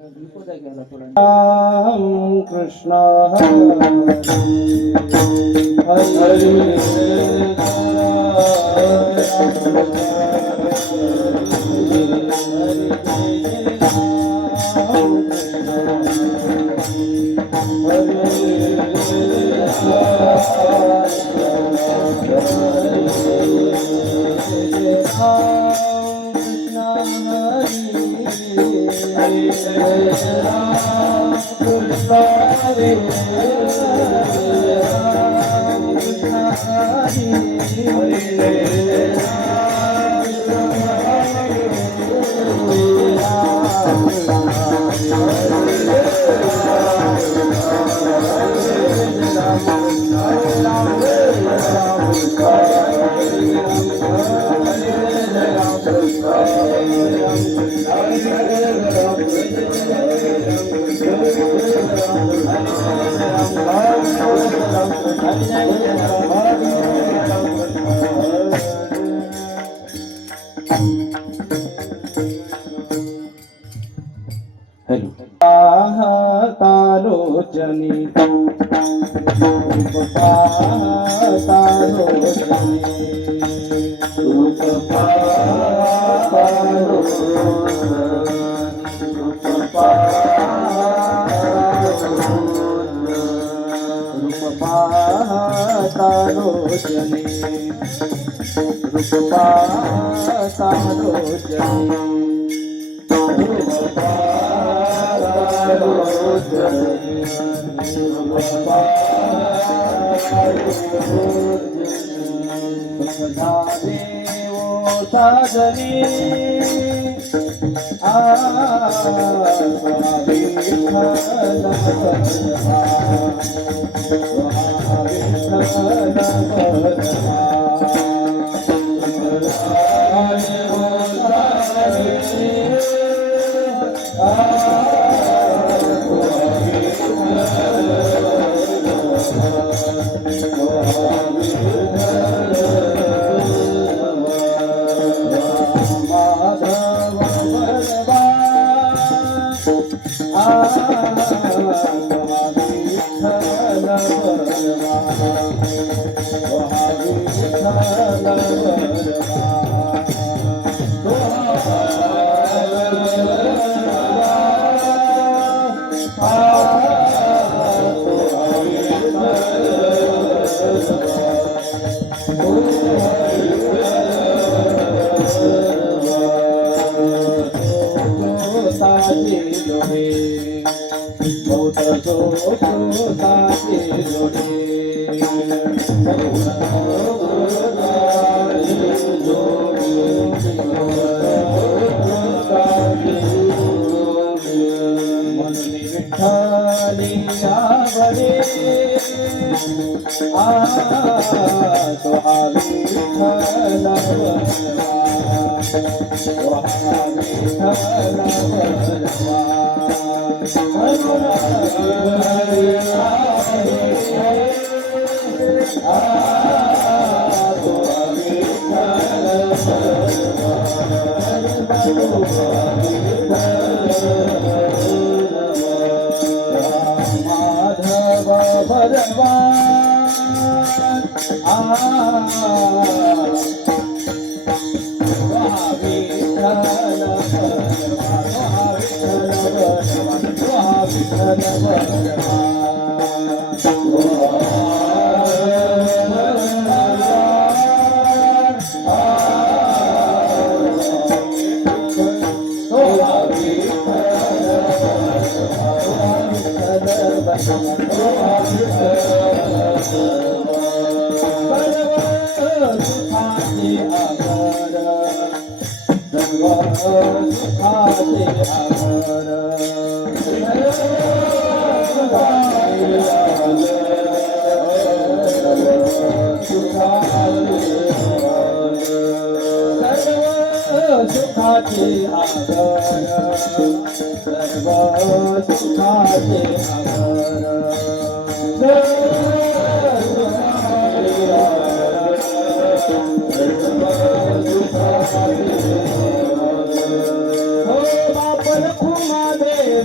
राम कृष्ण हरे तालोचनी साजनी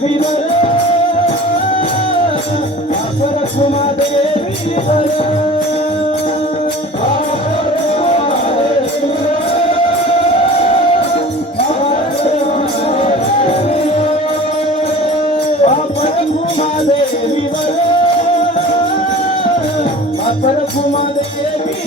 विवर परशुमा देवी वर परशुमा देवी वर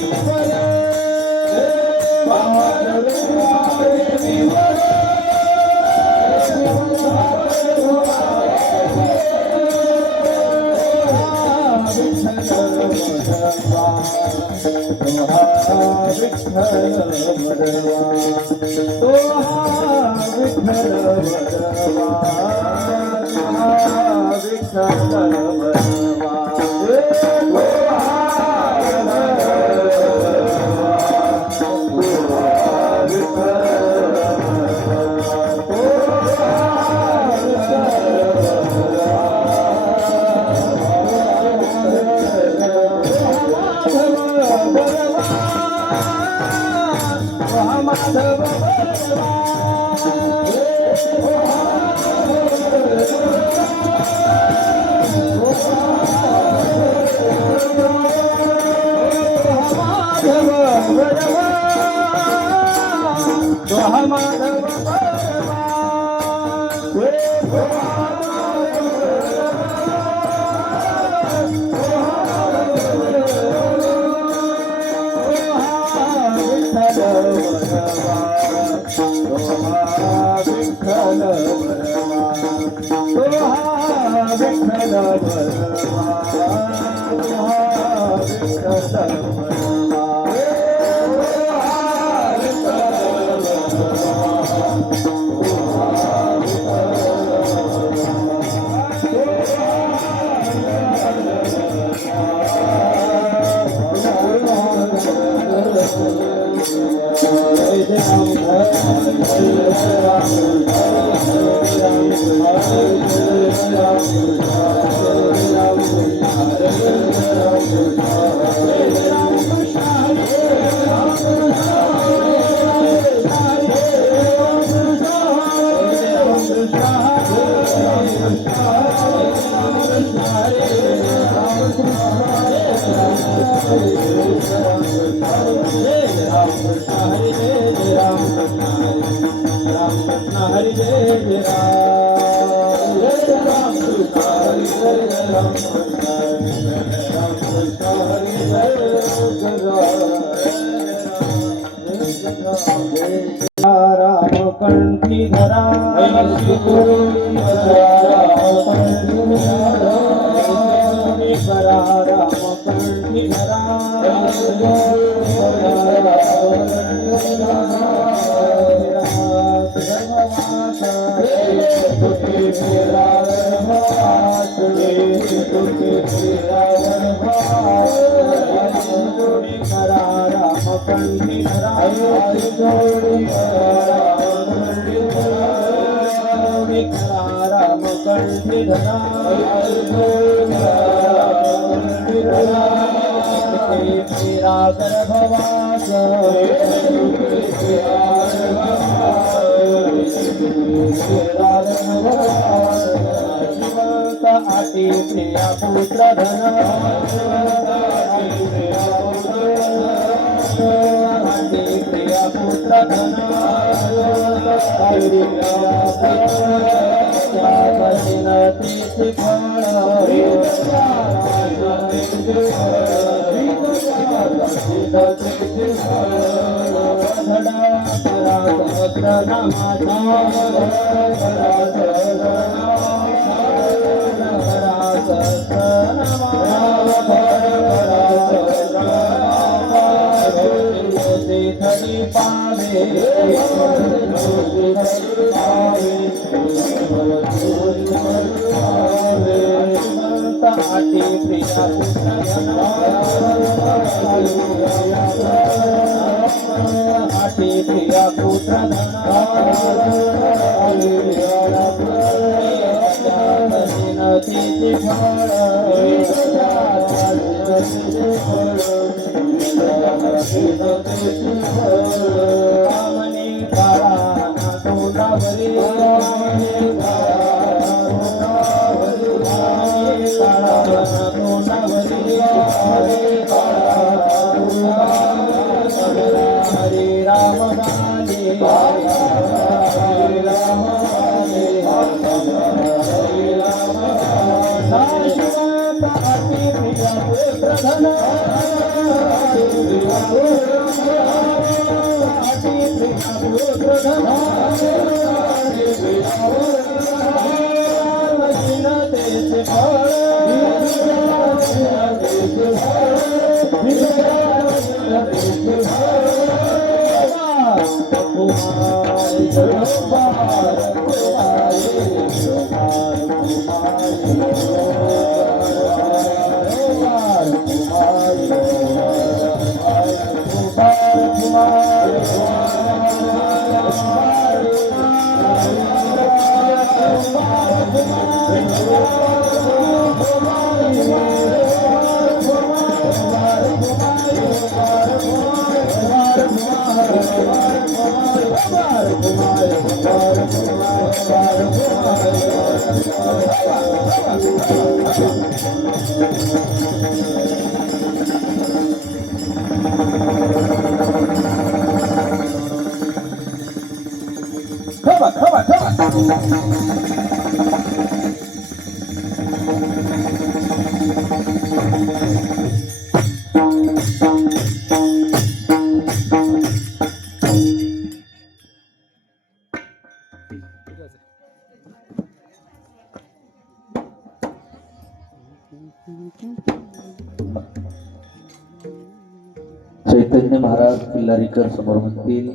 चैतन्य महाराज किल्लारीकर समोर म्हणतील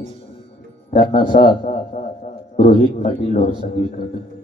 त्यांना साथ रोहित पाटील लोह संगीत करते.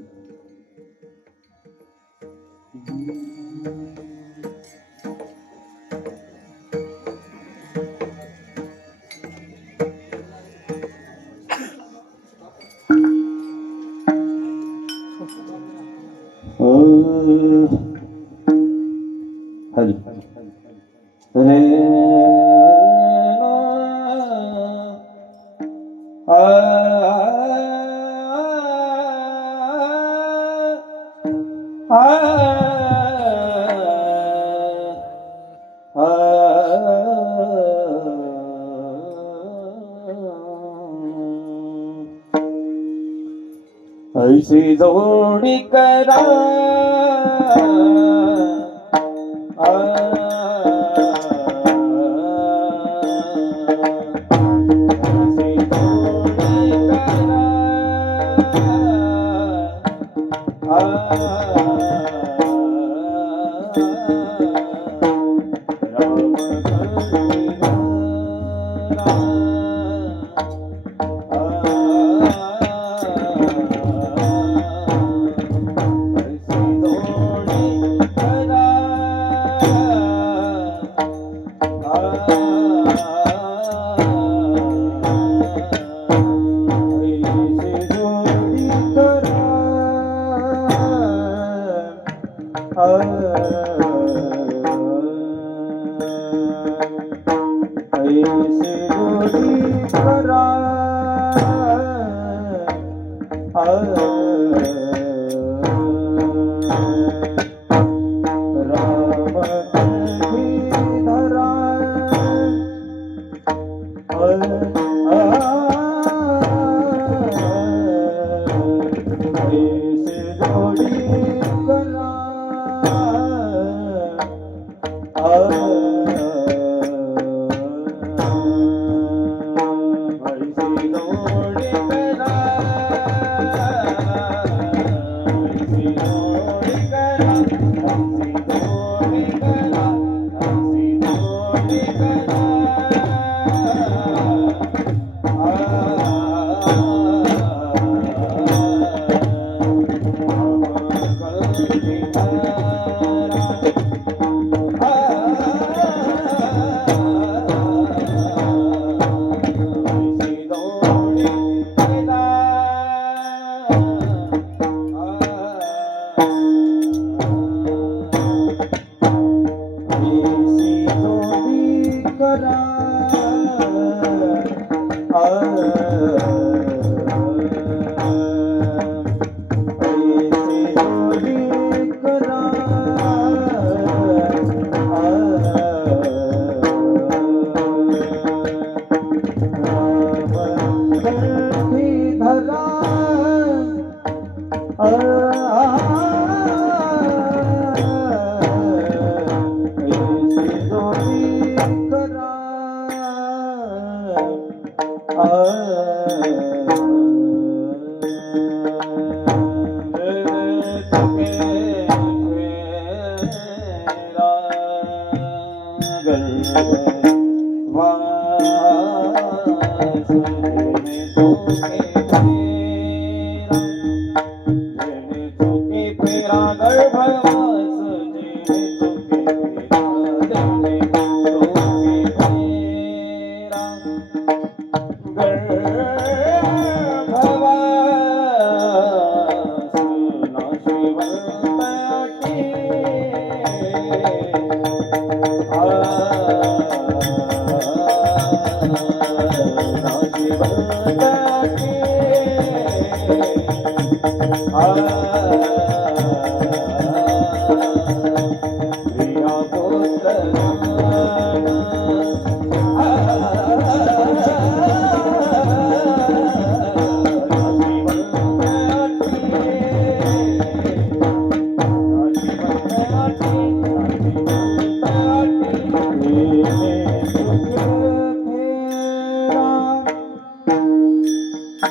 ऐसी जोडी करा फेरा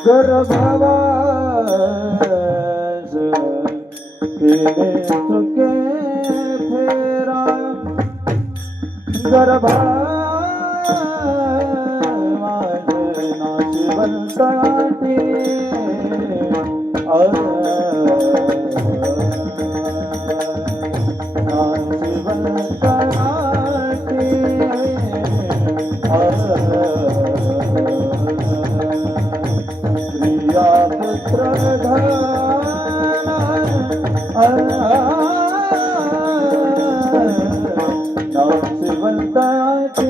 गर्भवास जे चुके देणे चुके फेरा गर्भवास नाशिवंताटी प्रिया पुत्र गर्भवास तेने चुके फेरा गर्भवास नाशिवंताटी प्रिया पुत्र नाशिवंताटी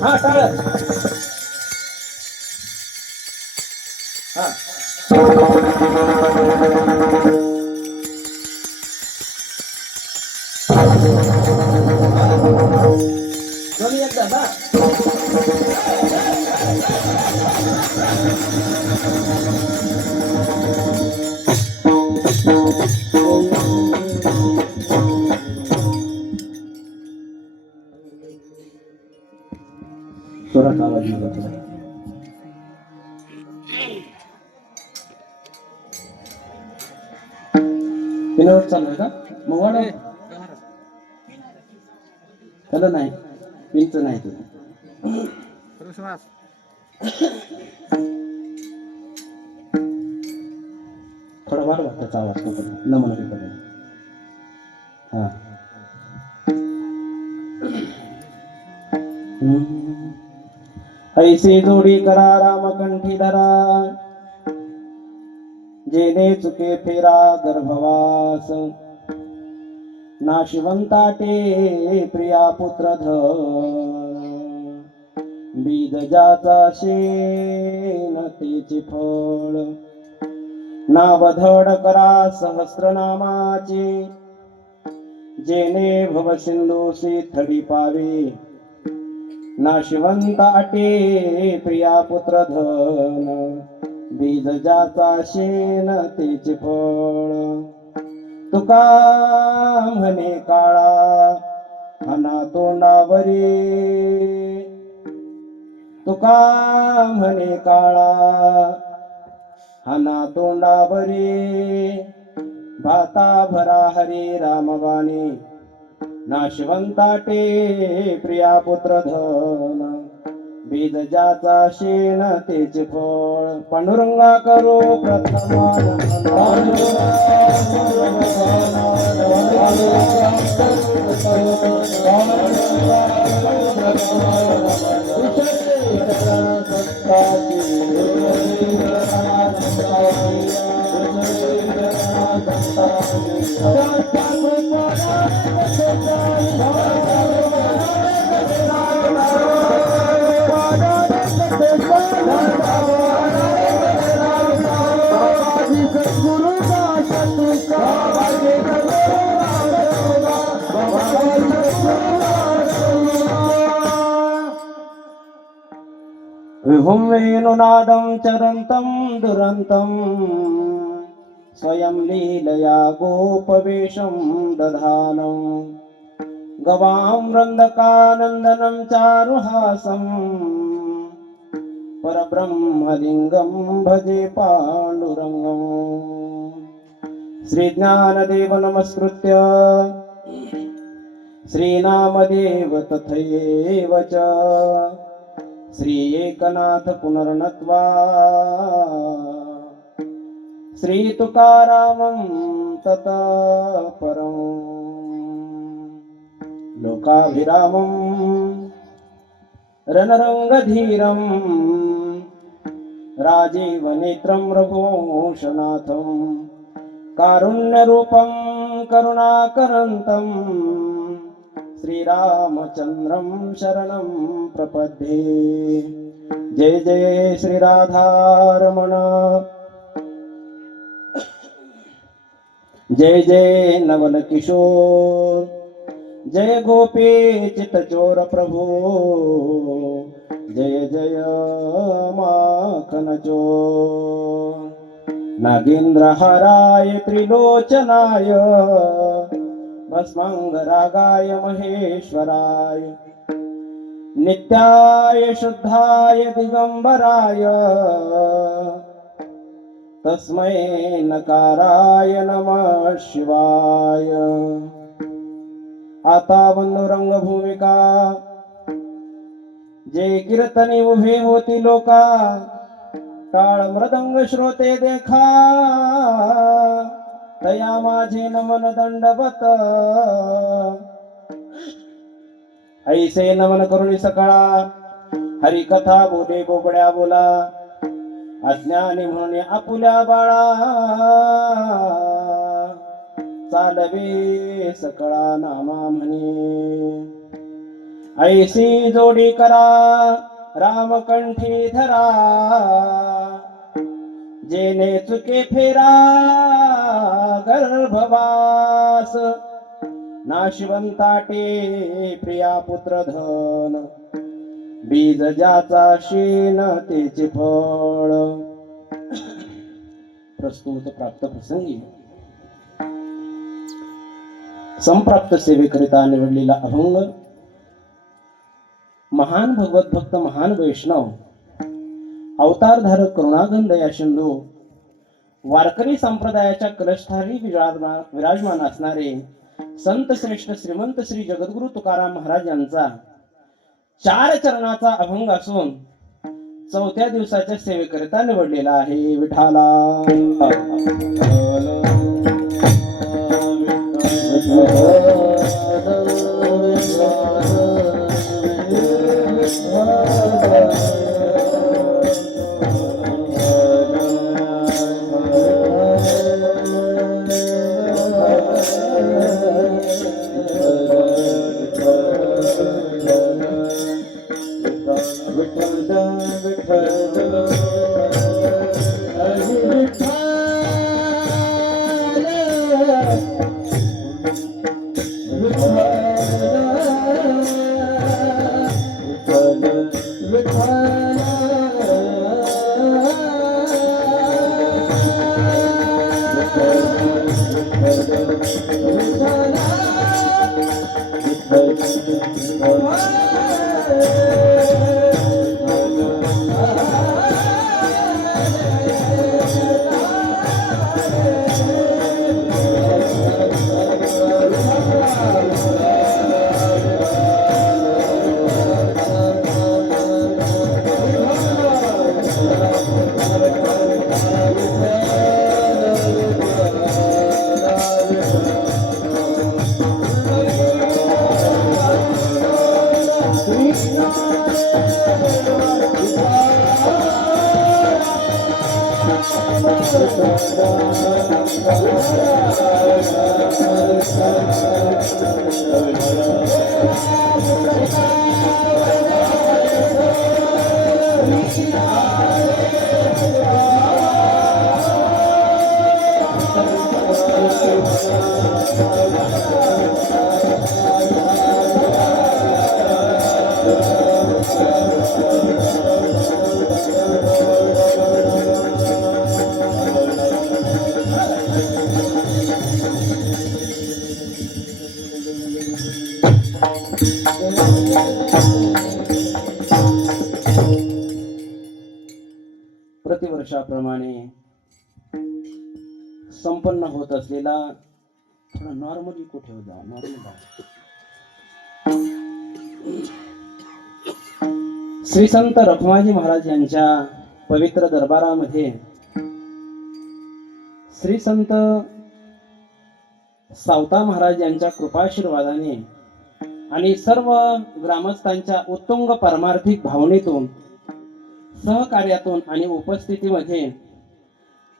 हा टाळ हा दोन्ही एकदा हा जोरात आवाज येऊ द्या. विनोद चालू का मग वाढव त्याला नाही पिंच नाही ते थोडा वाढवा त्याचा आवाज नमन हा. ऐसे जोडी करा रामकंठी धरा, जेने चुके फेरा गर्भवास, नाशिवंताटे प्रिया पुत्र धन, बीज ज्याचा शेण तेचे फळ, नावधड करा सहस्रनामाचे, जेने भवसिंधूसी थडी पावे, नाशिवंत अटे प्रिया पुत्र धन, बीज ज्याचा शेण तेचे फळ. तुका म्हणे काळा हना तोंडावरी, तुका म्हणे काळा हना तोंडावरी, भाता भरा हरी रामवाणी, नाशवंताटे प्रिया पुत्र धन, बीज ज्याचा शेण तेचे फळ. पांडुरंगा करो प्रथम विहुं वेणुनादं चरन्तं दुरन्तं, स्वयं लीलया गोपवेशं दधानं, गवां वृन्दकानन्दनं चारुहासं, परब्रह्मलिङ्गं भजे पाण्डुरङ्गं. श्रीज्ञानदेव नमस्कृत्य श्रीनामदेव तथैव च, श्री एकनाथ पुनर्नत्वा, श्री तुकारामं ततः परं. लोकाभिरामं रणरंगधीरं, राजीवनेत्रं रघुवंशनाथं, कारुण्यरूपं करुणाकरन्तं, श्रीरामचन्द्रं शरणं प्रपद्ये. जय जय श्री राधारमण, जय जय नवल किशोर, जय गोपी चितचोर प्रभु, जय जय माखन चोर. नागेंद्रहाराय त्रिलोचनाय, भस्मांगरागाय महेश्वराय, नित्याय शुद्धाय दिगंबराय, तस्मै नकाराय नमः शिवाय. आता बंधू रंगभूमिका, जे कीर्तनी उभे होती लोका, टाळ मृदंग श्रोते देखा, तया माझे नमन दंडवत. ऐसे नमन करुणी सकाळा, हरिकथा बोले बोबड्या बोला, अज्ञानी म्हणून आपुल्या बाळा, चालवे सकळा नामा म्हणे. ऐसी जोडी करा रामकंठी धरा, जेने चुके फेरा गर्भवास, नाशिवंताटे प्रिया पुत्र धन, बीज ज्याचा शेण तेचे फळ. प्रस्तुत प्राप्त प्रसंगी संप्राप्त सेवेकरिता निवडलेला अभंग, महान भगवत भक्त, महान वैष्णव, अवतारधारक, करुणागंध या सिंधू, वारकरी संप्रदायाच्या कलशस्थानी विराजमान असणारे संत श्रेष्ठ श्रीमंत श्री जगद्गुरु तुकाराम महाराज यांचा 4 चरणाचा अभंग असून 4थ्या दिवसाच्या सेवेकरिता निवडलेला आहे. विठाला प्रतिवर्षाप्रमाणे संपन्न होत असलेला थोडा नॉर्मली कुठे हो जा नॉर्मल श्री संत रखमाजी महाराज यांच्या पवित्र दरबारामध्ये श्री संत सावता महाराज यांच्या कृपाशीर्वादाने आणि सर्व ग्रामस्थांच्या उत्तुंग पारमार्थिक भावनेतून सहकार्यातून आणि उपस्थितीमध्ये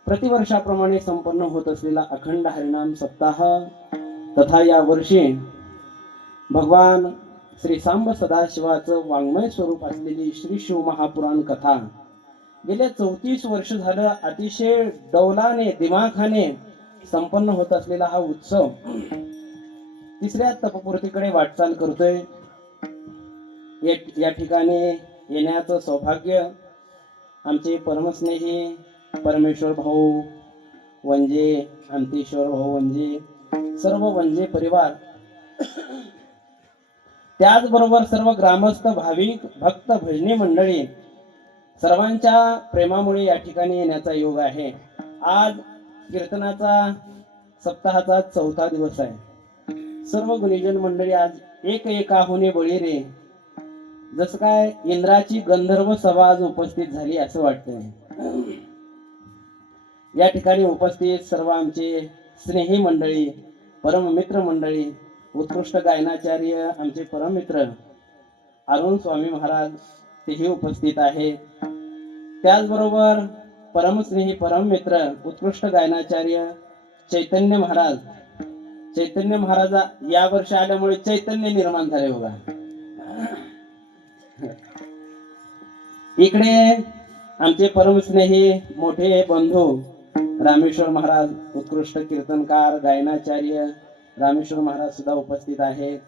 प्रतिवर्षाप्रमाणे संपन्न होत असलेला अखंड हरिनाम सप्ताह तथा या वर्षी भगवान श्री सांब सदाशिवाचं वाङ्मय स्वरूप असलेली श्री शिव महापुराण कथा गेल्या 34 वर्ष झालं अतिशय डौलाने दिमाखाने संपन्न होत असलेला हा उत्सव तिसऱ्या तपपूर्तीकडे वाटचाल करतोय. या ठिकाणी येण्याचं सौभाग्य आमचे परमस्नेही परमेश्वर भाऊ वंजे, अंतेश्वर भाऊ वंजे, सर्व वंजे परिवार, त्याचबरोबर सर्व ग्रामस्थ भाविक भक्त भजनी मंडळी सर्वांच्या प्रेमामुळे या ठिकाणी येण्याचा योग आहे. आज कीर्तनाचा सप्ताहाचा 4था दिवस आहे. सर्व गुणीजन मंडळी आज एक एकाहुने बळी रे, जसं काय इंद्राची गंधर्व सभा आज उपस्थित झाली असं वाटतंय. या ठिकाणी उपस्थित सर्व आमचे स्नेही मंडळी, परममित्र मंडळी, उत्कृष्ट गायनाचार्य आमचे परममित्र अरुण स्वामी महाराज तेही उपस्थित आहे. त्याचबरोबर परमस्नेही परममित्र उत्कृष्ट गायनाचार्य चैतन्य महाराज. चैतन्य महाराज या वर्षी आल्यामुळे चैतन्य निर्माण झाले बघा. इकडे आमचे परमस्नेही मोठे बंधू रामेश्वर महाराज, उत्कृष्ट कीर्तनकार गायनाचार्य रामेश्वर महाराज सुद्धा उपस्थित आहेत.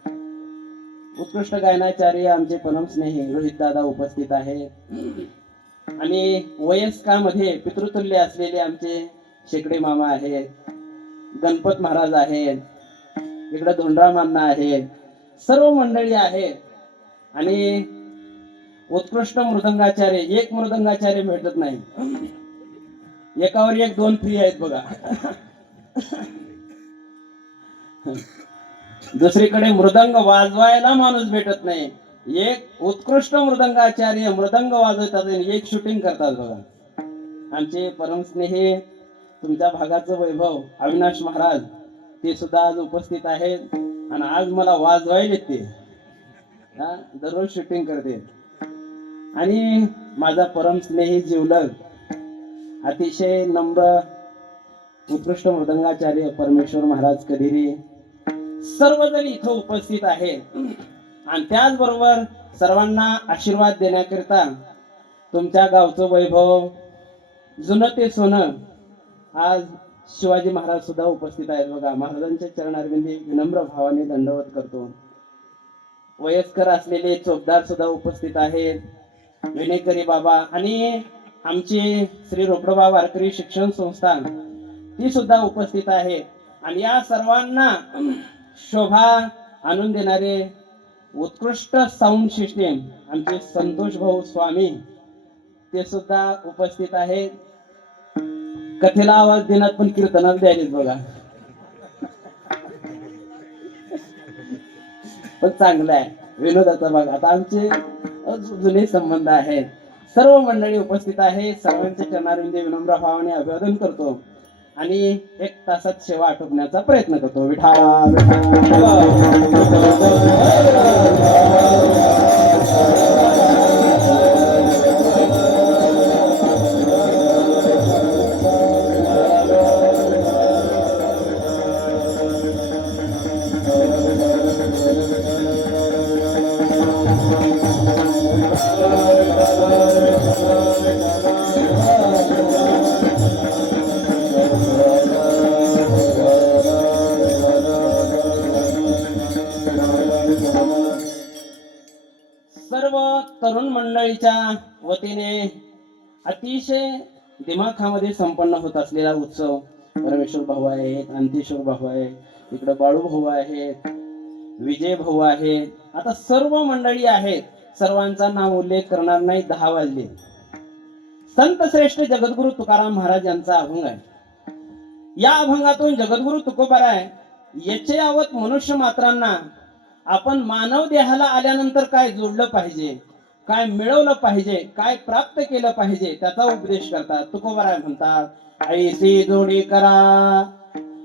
उत्कृष्ट गायनाचार्य आमचे परमस्नेही रोहित दादा उपस्थित आहेत. आणि वयस्कामध्ये पितृतुल्य असलेले आमचे शेकडे मामा आहेत, गणपत महाराज आहेत, इकडे धोंडराम अण्णा आहेत, सर्व मंडळी आहेत. आणि उत्कृष्ट मृदंगाचार्य, एक मृदंगाचार्य भेटत नाही, एकावर एक 2 फ्री आहेत बघा. दुसरीकडे मृदंग वाजवायला माणूस भेटत नाही, एक उत्कृष्ट मृदंगाचार्य मृदंग वाजवतात आणि एक शूटिंग करतात बघा. आमचे परमस्नेही तुमच्या भागाचं वैभव अविनाश महाराज ते सुद्धा आज उपस्थित आहेत आणि आज मला वाजवायले ते दररोज शूटिंग करते. आणि माझा परम स्नेही जिवलग अतिशय नम्र उत्कृष्ट मृदंगाचार्य परमेश्वर महाराज कधीरी सर्वजण इथं उपस्थित आहेत. आणि त्याचबरोबर सर्वांना आशीर्वाद देण्याकरिता तुमच्या गावचं वैभव जुनं ते सोनं आज शिवाजी महाराज सुद्धा उपस्थित आहेत. बघा, महाराजांच्या चरणारविंदी विनम्र भावाने दंडवत करतो. वयस्कर असलेले चोपदार सुद्धा उपस्थित आहेत, विनेकरी बाबा आणि आमची श्री रोकडोबा वारकरी शिक्षण संस्था ती सुद्धा उपस्थित आहे. आणि या सर्वांना शोभा आणून देणारे उत्कृष्ट साऊंड सिस्टीम आमचे संतोष भाऊ स्वामी ते सुद्धा उपस्थित आहेत. कथेला आवाज देण्यात पण कीर्तनात द्यायलेत बघा, पण चांगलं आहे विनोदाचा भाग. आता आमचे जुने संबंध आहेत. सर्व मंडळी उपस्थित आहे. सर्वांच्या चरणारविंदी विनम्र भावाने अभिवादन करतो आणि 1 तासात सेवा आटोपण्याचा प्रयत्न करतो. विठाला सर्व तरुण मंडळीच्या वतीने अतिशय दिमाखामध्ये संपन्न होत असलेला उत्सव. परमेश्वर भाऊ आहेत, अंतेश्वर भाऊ आहे, इकडे बाळू भाऊ आहेत, विजय भाऊ आहेत. आता सर्व मंडळी आहेत. सर्वांचा नाव उल्लेख करणार नाही, 10 वाजले. संत श्रेष्ठ जगद्गुरु तुकाराम महाराज यांचा अभंग आहे. या अभंगातून जगद्गुरु तुकोबाराय याचे यावत मनुष्य मात्रांना आपण मानव देहाला आल्यानंतर काय जोडलं पाहिजे, काय मिळवलं पाहिजे, काय प्राप्त केलं पाहिजे त्याचा उपदेश करतात. तुकोबाराय म्हणतात, ऐसी जोडी करा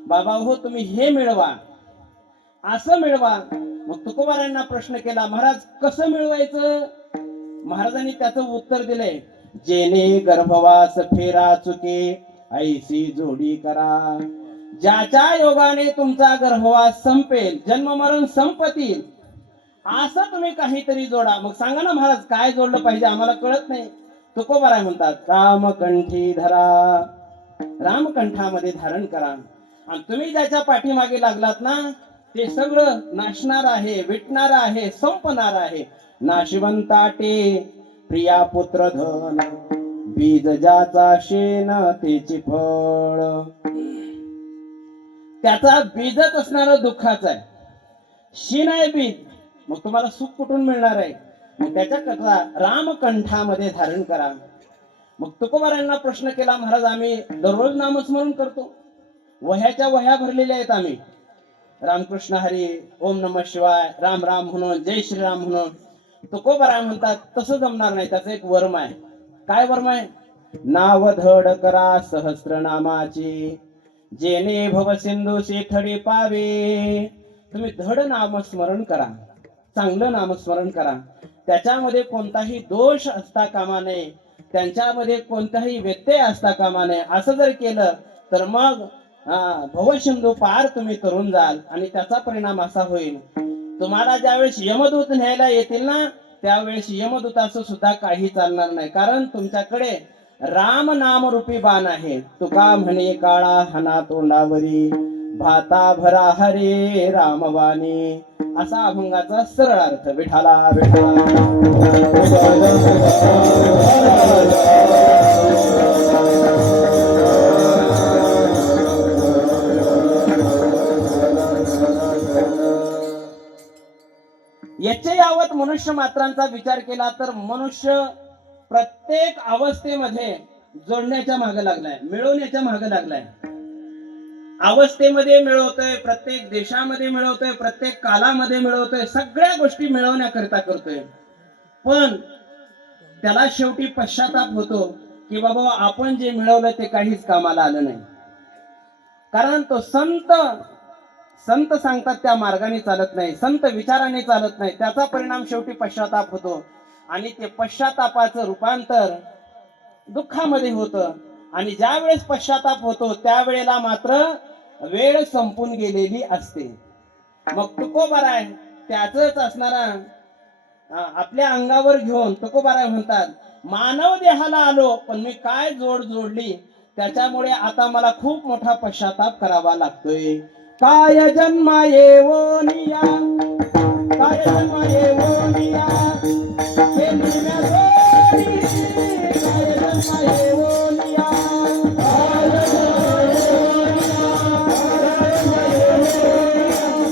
बाबा हो, तुम्ही हे मिळवा, असं मिळवा. मग तुकोबारायांना प्रश्न केला, महाराज कसं मिळवायचं? महाराजांनी त्याचं उत्तर दिले, जेने गर्भवास फेरा चुके ऐसी जोडी करा. ज्याच्या योगाने तुमचा गर्भवास संपेल, जन्म मरण संपतील, असं तुम्ही काहीतरी जोडा. मग सांगा ना महाराज काय जोडलं पाहिजे, आम्हाला कळत नाही. तुकोबाराय म्हणतात, रामकंठी धरा, रामकंठामध्ये धारण करा. आणि तुम्ही ज्याच्या पाठीमागे लागलात ना ते सगळं नाशणार आहे, विटणार आहे, संपणार आहे. नाशिवंताटे प्रिया पुत्र धन, बीज ज्याचा शेन तेची फळ. त्याचा बीजच असणार दुःखाचा आहे, शीन आहे बीज. मग तुम्हाला सुख कुठून मिळणार आहे? मग त्याच्याकरता रामकंठामध्ये धारण करा. मग तुकोबारायांना प्रश्न केला, महाराज आम्ही दररोज नामस्मरण करतो, वह्याच्या वह्या भरलेल्या आहेत आम्ही, रामकृष्ण हरी, ओम नमः शिवाय, राम राम म्हणून, जय श्रीराम म्हणून. तुकोबाराय म्हणतात तसं जमणार नाही, त्याचं एक वर्म आहे. काय वर्म आहे? नाव धड करा सहस्त्र नामाची, जेने भव सिंधू शेथडी पावे. तुम्ही धड नामस्मरण करा, चांगलं नामस्मरण करा. त्याच्यामध्ये कोणताही दोष असता कामा नये, त्यांच्यामध्ये कोणताही व्यत्यय असता कामा नये. असं जर केलं तर मग भवसिंधू पार तुम्ही करून जाल. आणि त्याचा परिणाम असा होईल, तुम्हाला ज्यावेळेस यमदूत न्यायला येतील ना त्यावेळेस यमदूताचं सुद्धा काही चालणार नाही, कारण तुमच्याकडे राम नाम रूपी बाण आहे. तुका म्हणे काळा हना तोंडावरी, भाता भरा हरे रामवाणी. असा अभंगाचा सरळ अर्थ. विठाला याचे यावत मनुष्य मात्रांचा विचार केला तर मनुष्य प्रत्येक अवस्थेमध्ये जोडण्याच्या मागे लागलाय, मिळवण्याच्या मागे लागलाय. अवस्थेमध्ये मिळवतोय, प्रत्येक देशामध्ये मिळवतोय, प्रत्येक कालामध्ये मिळवतोय, सगळ्या गोष्टी मिळवण्याकरिता करतोय. पण त्याला शेवटी पश्चाताप होतो की बाबा आपण जे मिळवलं ते काहीच कामाला आलं नाही. कारण तो संत संत सांगतात त्या मार्गाने चालत नाही, संत विचाराने चालत नाही, त्याचा परिणाम शेवटी पश्चाताप होतो आणि ते पश्चातापाचं रूपांतर दुःखामध्ये होतं. आणि ज्या वेळेस पश्चाताप होतो त्यावेळेला मात्र वेळ संपून गेलेली असते. मग तुकोबाराय त्याच असणारा आपल्या अंगावर घेऊन तुकोबाराय म्हणतात, मानव देहाला आलो पण मी काय जोड जोडली, त्याच्यामुळे आता मला खूप मोठा पश्चाताप करावा लागतोय. काय जन्मा येवोनिया, काय जन्मा येवोनिया, हे निर्म्या जोडी, काय जन्मा येवोनिया, काय जन्मा येवोनिया, काय जन्मा येवोनिया, हे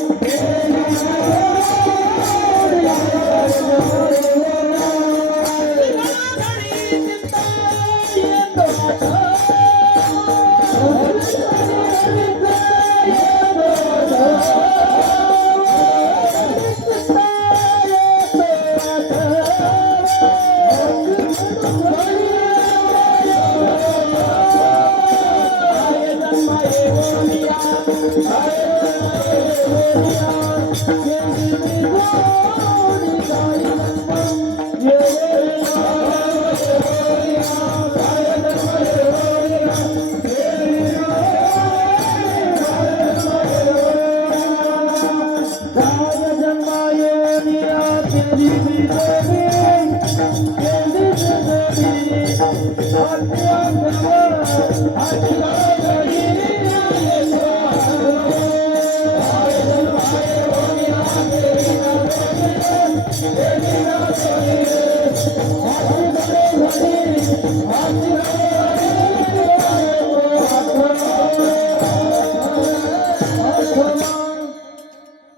निर्म्या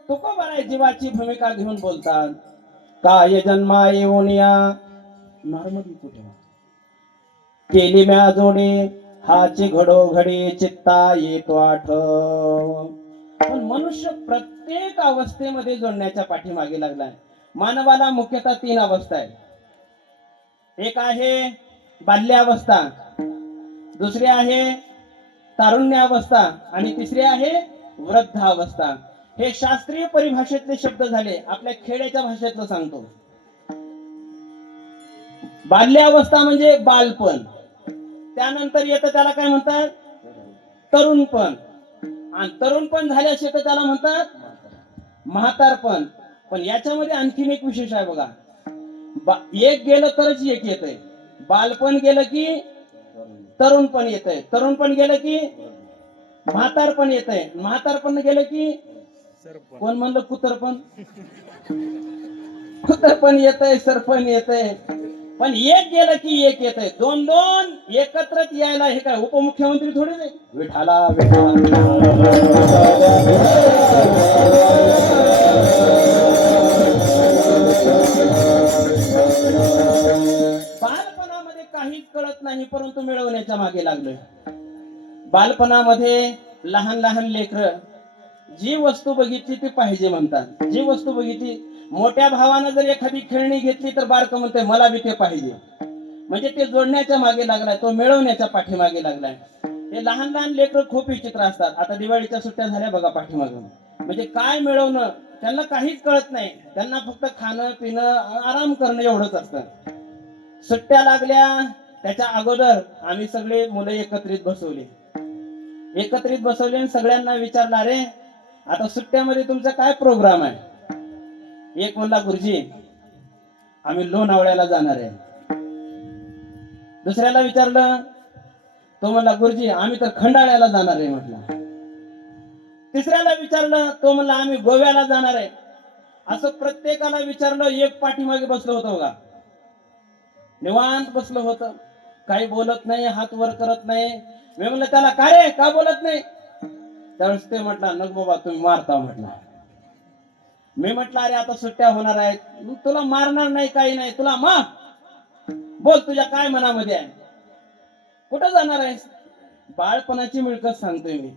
तुकोबाराय जीवाची भूमिका घेऊन बोलतात. काय जन्मा येऊनिया, नॉर्मली कुठे केली म्या जोडे, हाची घडोघडी चित्ता येतो आठव. पण मनुष्य प्रत्येक अवस्थेमध्ये जोडण्याच्या पाठीमागे लागलाय. मानवाला मुख्यतः 3 अवस्था आहेत. एक आहे बाल्यावस्था, दुसरी आहे तारुण्यावस्था आणि तिसरी आहे वृद्धावस्था. हे शास्त्रीय परिभाषेतले शब्द झाले. आपल्या खेड्याच्या भाषेतलं सांगतो. बाल्यावस्था म्हणजे बालपण, त्यानंतर येतं त्याला काय म्हणतात तरुणपण, आणि तरुणपण झाल्याशी तर त्याला म्हणतात म्हातारपण. पण याच्यामध्ये आणखीन एक विशेष आहे बघा, एक गेलं तरच एक येतंय. बालपण गेलं की तरुणपण येतंय, तरुणपण गेलं की म्हातारपण येतंय, म्हातारपण गेलं की कोण म्हणलं कुतरपण, कुतरपण येतंय, सरपण येतंय. पण एक गेलं की एक येतंय. दोन दोन एकत्रच यायला हे काय उपमुख्यमंत्री थोडे नाही. विठाला बालपणामध्ये काहीच कळत नाही, परंतु मिळवण्याच्या मागे लागलोय. बालपणामध्ये लहान लहान लेकरं जी वस्तू बघितली ती पाहिजे म्हणतात. जी वस्तू बघितली, मोठ्या भावानं जर एखादी खेळणी घेतली तर बारकं म्हणते मला बी ते पाहिजे. म्हणजे ते जोडण्याच्या मागे लागलाय, तो मिळवण्याच्या पाठीमागे लागलाय. हे लहान लहान लेकरं खूप विचित्र असतात. आता दिवाळीच्या सुट्ट्या झाल्या बघा पाठीमागून, म्हणजे काय मिळवणं त्यांना काहीच कळत नाही. त्यांना फक्त खाणं पिणं आराम करणं एवढंच असतं. सुट्ट्या लागल्या त्याच्या अगोदर आम्ही सगळे मुलं एकत्रित बसवले आणि सगळ्यांना विचारलं, रे आता सुट्ट्यामध्ये तुमचा काय प्रोग्राम आहे. एक म्हणला, गुरुजी आम्ही लोणावळ्याला जाणार आहे. दुसऱ्याला विचारलं, तो म्हणला, गुरुजी आम्ही तर खंडाळ्याला जाणार आहे म्हटला. तिसऱ्याला विचारलं, तो म्हणला आम्ही गोव्याला जाणार आहे. असं प्रत्येकाला विचारलं. एक पाठीमागे बसलो होतो बघा, निवांत बसलो होतं, काही बोलत नाही, हात वर करत नाही. मी म्हणलं त्याला, का रे का बोलत नाही. त्यावेळेस ते म्हटला, नग बाबा तुम्ही मारता म्हटला. मी म्हटलं, अरे आता सुट्ट्या होणार आहेत, तुला मारणार नाही, काही नाही, तुला बोल तुझ्या काय मनामध्ये आहे, कुठं जाणार आहेस. बाळपणाची मिळकत सांगतोय मी.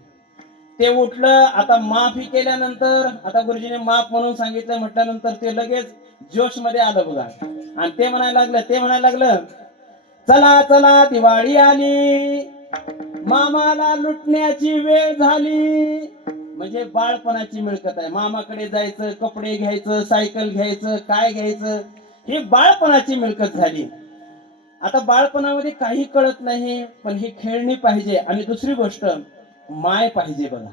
ते उठलं. आता माफी केल्यानंतर, आता गुरुजीने माफ म्हणून सांगितलं म्हटल्यानंतर ते लगेच जोश मध्ये आलं बघा. आणि ते म्हणायला लागलं, चला चला दिवाळी आली, मामाला लुटण्याची वेळ झाली. म्हणजे बाळपणाची मिळकत आहे. मामाकडे जायचं, कपडे घ्यायचं, सायकल घ्यायचं, काय घ्यायचं, ही बाळपणाची मिळकत झाली. आता बाळपणामध्ये काही कळत नाही, पण ही खेळणी पाहिजे. आणि दुसरी गोष्ट, माय पाहिजे बघा.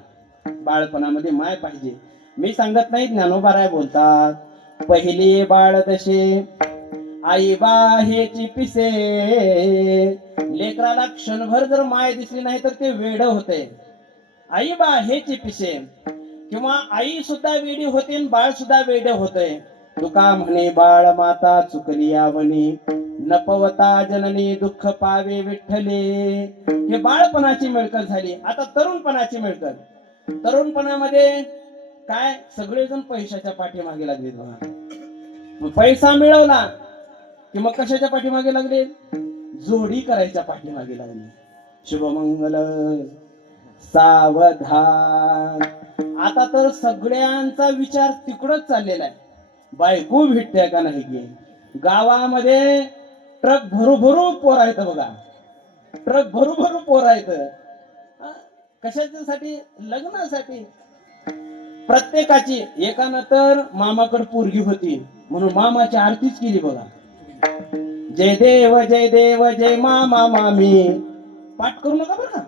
बाळपणामध्ये माय पाहिजे. मी सांगत नाही, ज्ञानोबा बोलतात, पहिली बाळ तसे आई बा हेची पिसे. लेकराला क्षणभर जर माय दिसली नाही तर ते वेड होते. आई बा हेची पिसे, किंवा आई सुद्धा वेडी होते आणि बाळ सुद्धा वेड होते. तुका म्हणे बाळ माता चुकली आवनी, नपवता जननी दुःख पावे विठ्ठले. हे बाळपणाची मिळकत झाली. आता तरुणपणाची मिळकत. तरुणपणामध्ये काय, सगळेजण पैशाच्या पाठीमागे लागले बघा. मग पैसा मिळवला कि मग कशाच्या पाठीमागे लागले, जोडी करायच्या पाठीमागे लागले. शुभमंगल सावधान. आता तर सगळ्यांचा विचार तिकडच चाललेला आहे, बायको भेटते का नाही की. गावामध्ये ट्रक भरू भरू पोर आहेत बघा, ट्रक भरू भरू पोर आहेत. कशासाठी, लग्नासाठी. प्रत्येकाची. एकानं तर मामाकडे पोरगी होती म्हणून मामाची आरतीच केली बघा. जय देव जय देव जय मामा मामी. पाठ करू नका बरं का,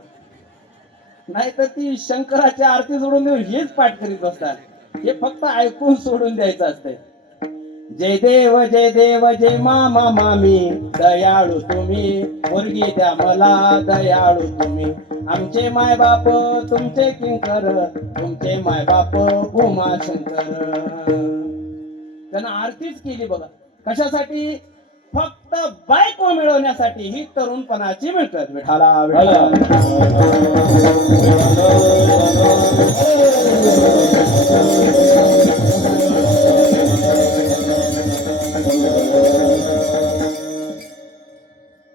नाहीतर ती शंकराची आरती सोडून देऊन हेच पाठ करीत बसतात. हे फक्त ऐकून सोडून द्यायचं असतंय. जय देव जय मामा मामी, दयाळू तुम्ही, मुलगी द्या मला दयाळू तुम्ही. आमचे माय बाप तुमचे किंकर, तुमचे माय बाप उमाशंकर. त्यानं आरतीच केली बघा. कशासाठी, फक्त बायको मिळवण्यासाठी. ही तरुणपणाची मिळकत. विठाला विठाला.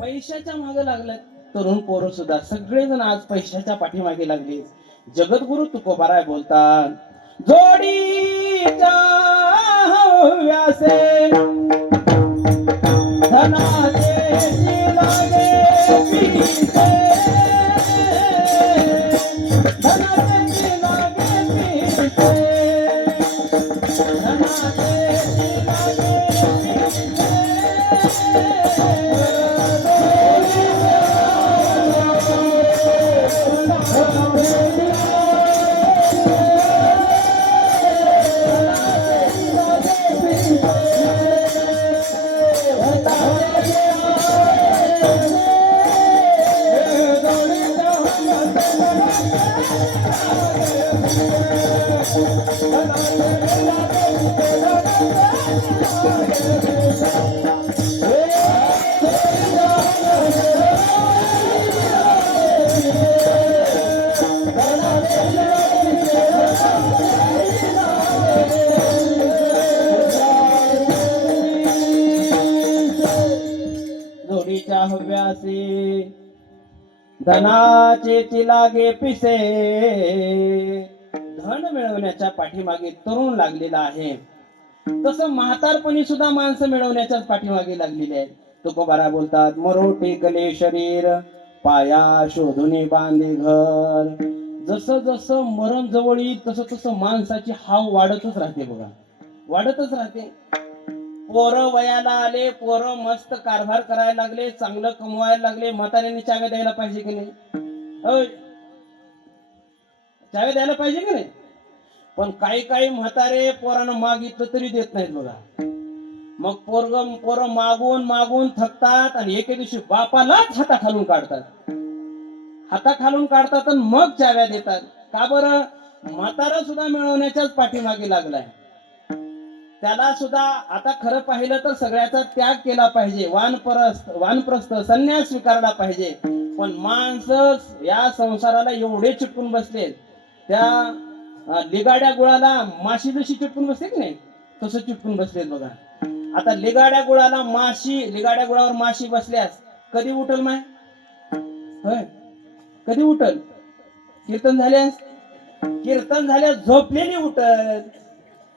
पैशाच्या मागे लागल्यात तरुण पोरं सुद्धा. सगळेजण आज पैशाच्या पाठीमागे लागले. जगद्गुरु तुकोबाराय बोलतात, जोडीच्या हव्यासे धनाचे लागे पिसे. धनाचे लागे पिसे. धनाचे लागे जोडीच्या हव्यासी धनाचे लागे पिसे. धन मिळवण्याच्या पाठीमागे तरुण लागलेला आहे. तसं म्हातारपणी सुद्धा माणसं मिळवण्याच्याच पाठीमागे लागलेली आहेत. तुकोबारा बोलतात, मरोटी गले शरीर, पाया शोधुनी बांधे घर. जसं जसं मरण जवळ येईल तसं तसं माणसाची हाव वाढतच राहते बघा, वाढतच राहते. पोरं वयाला आले, पोरं मस्त कारभार करायला लागले, चांगलं कमवायला लागले. म्हाताऱ्यांनी चाव्या द्यायला पाहिजे की नाही, होय, चाव्या द्यायला पाहिजे की नाही. पण काही काही म्हातारे पोरानं मागितलं तरी देत नाहीत बघा. मग पोरं मागून मागून थकतात आणि एके दिवशी बापालाच हाताखालून काढतात. हाताखालून काढतात आणि मग चाव्या देतात. का बरं, म्हातारा सुद्धा मिळवण्याच्याच पाठीमागे लागलाय. त्याला सुद्धा आता खरं पाहिलं तर सगळ्याचा त्याग केला पाहिजे, वानप्रस्थ संन्यास स्वीकारला पाहिजे. पण माणसं या संसाराला एवढे चिटकून बसले, त्या लिगाड्या गुळाला माशी जशी चिटकून बसते की नाही तसं चिटकून बसलेत बघा. आता लिगाड्या गुळाला माशी, लिगाड्या गुळावर माशी बसल्यास कधी उठल माय, होय, कधी उठल. कीर्तन झाल्यास झोपलेली उठल,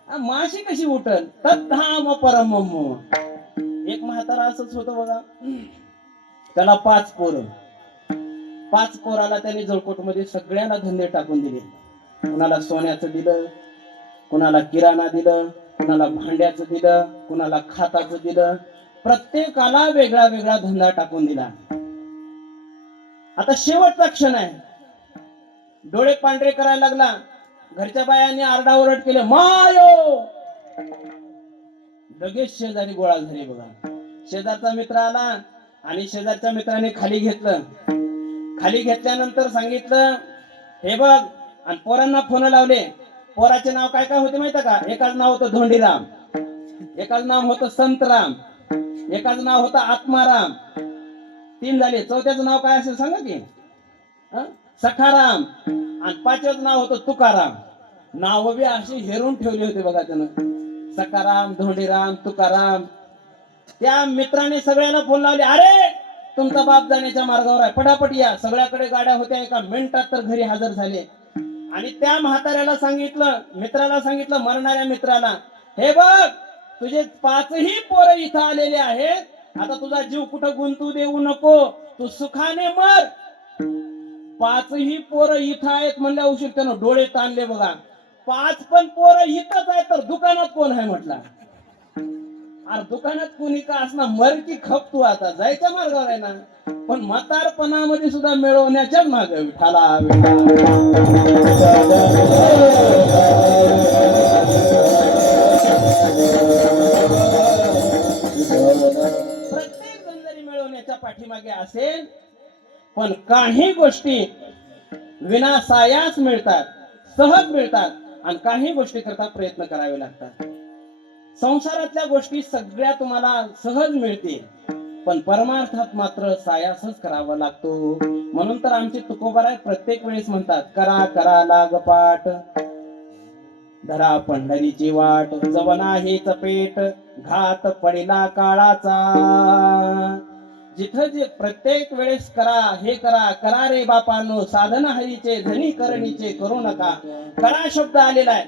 माशी कशी उठल. तद्धाम परम. एक म्हातारा असंच होतं बघा. त्याला 5 पोरं. 5 पोराला त्याने जळकोट मध्ये सगळ्यांना धंदे टाकून दिले. कुणाला सोन्याचं दिलं, कुणाला किराणा दिलं, कुणाला भांड्याचं दिलं, कुणाला खाताचं दिलं. प्रत्येकाला वेगळा वेगळा धंदा टाकून दिला. आता शेवटचा क्षण आहे. डोळे पांढरे करायला लागला. घरच्या बायांनी आरडाओरड केलं, मायो. लगेच शेजारी गोळा झाले बघा. शेजारचा मित्र आला आणि शेजारच्या मित्राने खाली घेतलं. खाली घेतल्यानंतर सांगितलं, हे बघ. आणि पोरांना फोन लावले. पोराचे नाव काय काय होते माहिती का? एकाच नाव होतं धोंडीराम, एकाच नाव होतं संतराम, एकाच नाव होतं आत्माराम. 3 झाले. चौथ्याचं नाव काय असेल सांगा की? सखाराम. आणि 5वेचं नाव होतं तुकाराम. नाव बी अशी हेरून ठेवली होती बघा त्यानं. सखाराम, धोंडीराम, तुकाराम. त्या मित्राने सगळ्यांना फोन लावले, अरे तुमचा बाप जाण्याच्या मार्गावर आहे, पटापट या. सगळ्याकडे गाड्या होत्या. एका मिनिटात तर घरी हजर झाले. आणि त्या म्हाताऱ्याला सांगितलं, मित्राला सांगितलं, मरणाऱ्या मित्राला, हे बघ तुझे 5ही पोरं इथं आलेले आहेत. आता तुझा जीव कुठं गुंतू देऊ नको, तू सुखाने मर. 5ही पोरं इथं आहेत म्हणल्या उशीर त्यानं डोळे ताणले बघा. 5 पण पोरं इथंच आहेत तर दुकानात कोण आहे म्हटलं. अरे दुकानात कोणी का असणार, मर की खप तू आता जायच्या मार्गावर आहे ना. पण म्हातारपणामध्ये सुद्धा मिळवण्याच्याच मागे विठाला प्रत्येक जण जरी मिळवण्याच्या पाठीमागे असेल, पण काही गोष्टी विनासायास मिळतात, सहज मिळतात. आणि काही गोष्टी करता प्रयत्न करावे लागतात. संसारातल्या गोष्टी सगळ्या तुम्हाला सहज मिळतील, पण परमार्थात मात्र सायासच करावा लागतो. म्हणून तर आमचे तुकोबाराय प्रत्येक वेळेस म्हणतात, करा करा लागपाट, धरा पंढरीची वाट, जवना हेच पेट, घात पडिला काळाचा. जिथं जे प्रत्येक वेळेस करा, हे करा, करा रे बापांनो, साधन हरीचे धनी करणीचे करू नका. करा शब्द आलेला आहे.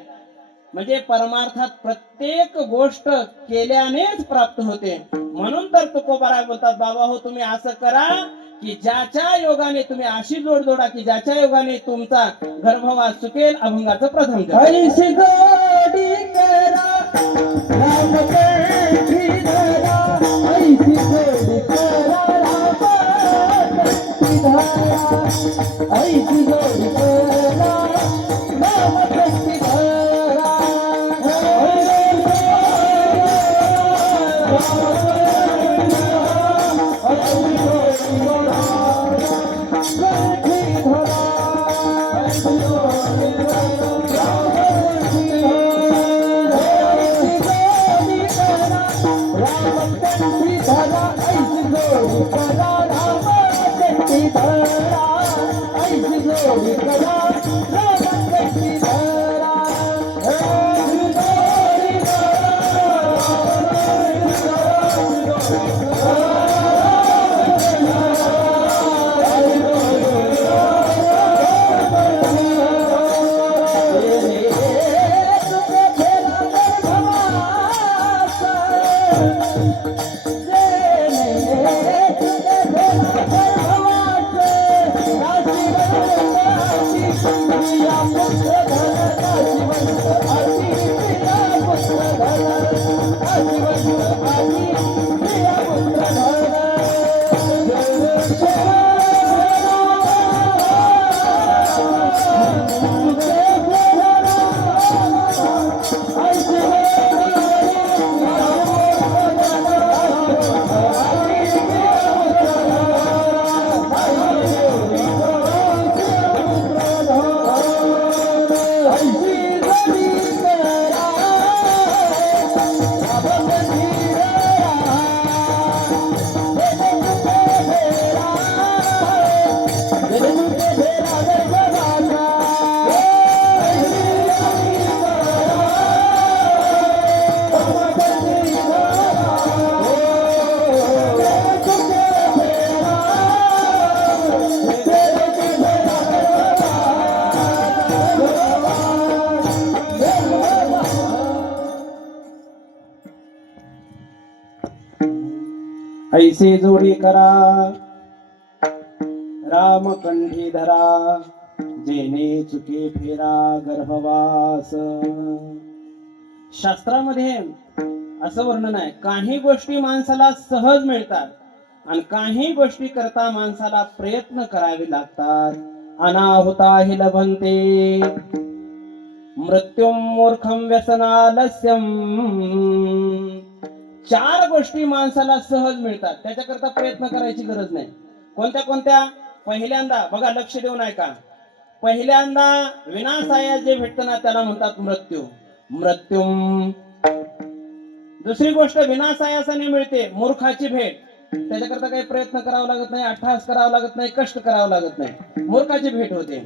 म्हणजे परमार्थात प्रत्येक गोष्ट केल्यानेच प्राप्त होते. म्हणून तर तुकोबाराय बोलतात, बाबा हो तुम्ही असं करा की ज्याच्या योगाने तुम्ही अशी जोड जोडा की ज्याच्या योगाने तुमचा गर्भवास चुकेल. अभंगाचं प्रथम ऐशी जोडी करा, राम कंठी धरा, ऐशी जोडी करा, राम कंठी धरा, ऐशी जोडी करा, राम कंठी धरा. ऐसे जोडी करा, राम कंठी धरा, जेणे चुके फेरा गर्भवास. शास्त्रामध्ये असं वर्णन आहे, काही गोष्टी माणसाला सहज मिळतात आणि काही गोष्टी करता माणसाला प्रयत्न करावे लागतात. अनाहुता हि लभन्ते मृत्युम मूर्खम व्यसनालस्यम. 4 गोष्टी माणसाला सहज मिळतात, त्याच्याकरता प्रयत्न करायची गरज नाही. कोणत्या कोणत्या? पहिल्यांदा बघा, लक्ष देऊन ऐका. पहिल्यांदा विनासाया जे भेटतं ना त्याला म्हणतात मृत्यू. मृत्युम. दुसरी गोष्ट विनासायासाने मिळते, मूर्खाची भेट. त्याच्याकरता काही प्रयत्न करावा लागत नाही, अट्टहास करावा लागत नाही, कष्ट करावं लागत नाही, मूर्खाची भेट होते.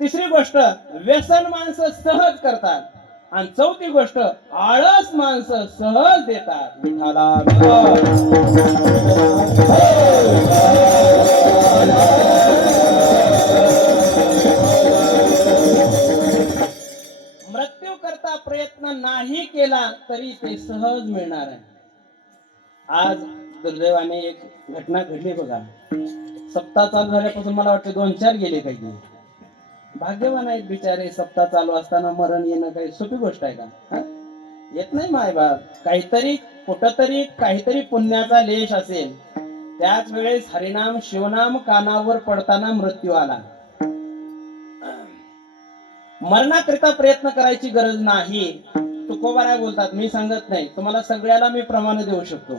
तिसरी गोष्ट व्यसन माणसं सहज करतात. आणि चौथी गोष्ट आळस माणसं सहज देतात. विठाला मृत्यू करता प्रयत्न नाही केला तरी ते सहज मिळणार आहे. आज दुर्दैवाने एक घटना घडली बघा. सप्ताह चालू झाल्यापासून मला वाटतं 2-4 गेले काही. भाग्यवान आहेत बिचारे. सप्ताह चालू असताना मरण येणं काही सोपी गोष्ट आहे का? येत नाही माय बाप. काहीतरी कुठंतरी काहीतरी पुण्याचा लेश असेल. त्याच वेळेस हरिनाम शिवनाम कानावर पडताना मृत्यू आला. मरणाकरिता प्रयत्न करायची गरज नाही. तुकोबाराय बोलतात, मी सांगत नाही तुम्हाला, सगळ्याला मी प्रमाण देऊ शकतो.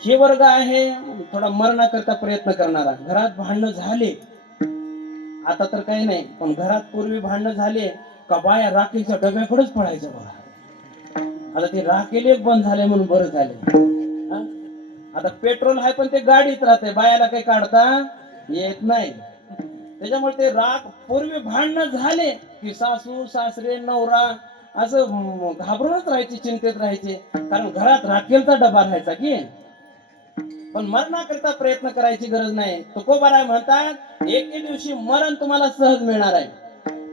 हे वर्ग आहे थोडा मरणाकरिता प्रयत्न करणारा. घरात भांडणं झाले, आता तर काही नाही, पण घरात पूर्वी भांडणं झाले का बाया राखेच्या डब्याकडेच पळायचं बघा. आता ते राखेले बंद झाले म्हणून बरं झाले. आता पेट्रोल आहे पण ते गाडीत राहते, बायाला काही काढता येत नाही. त्याच्यामुळे ते राख, पूर्वी भांडणं झाले की सासू सासरे नवरा असं घाबरूनच राहायचे, चिंतेत राहायचे, कारण घरात राखेलचा डबा राहायचा की. पण मरणाकरिता प्रयत्न करायची गरज नाही. तुकोबाराय म्हणतात एके दिवशी मरण तुम्हाला सहज मिळणार आहे.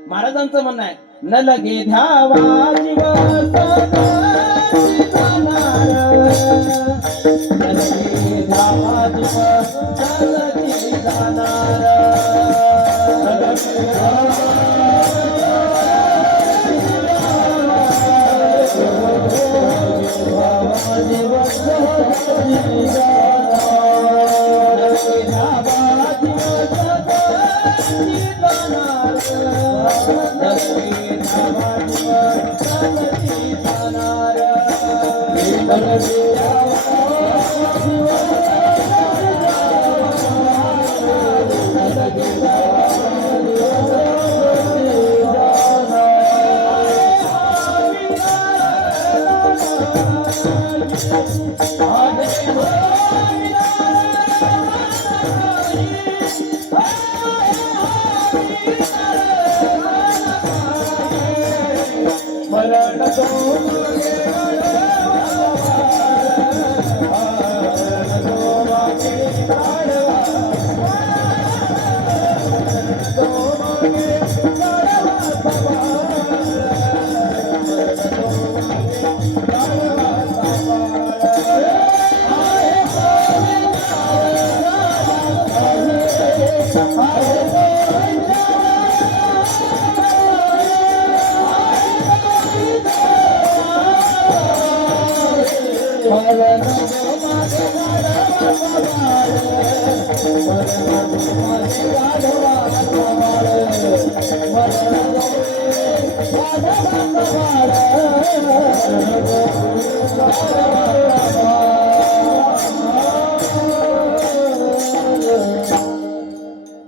महाराजांचं म्हणणं आहे, न लगे ध्यावा जीव सदाची जाणार, न लगे ध्यावा जीव सदाची जाणार, न लगे जीव सदाची जाणार.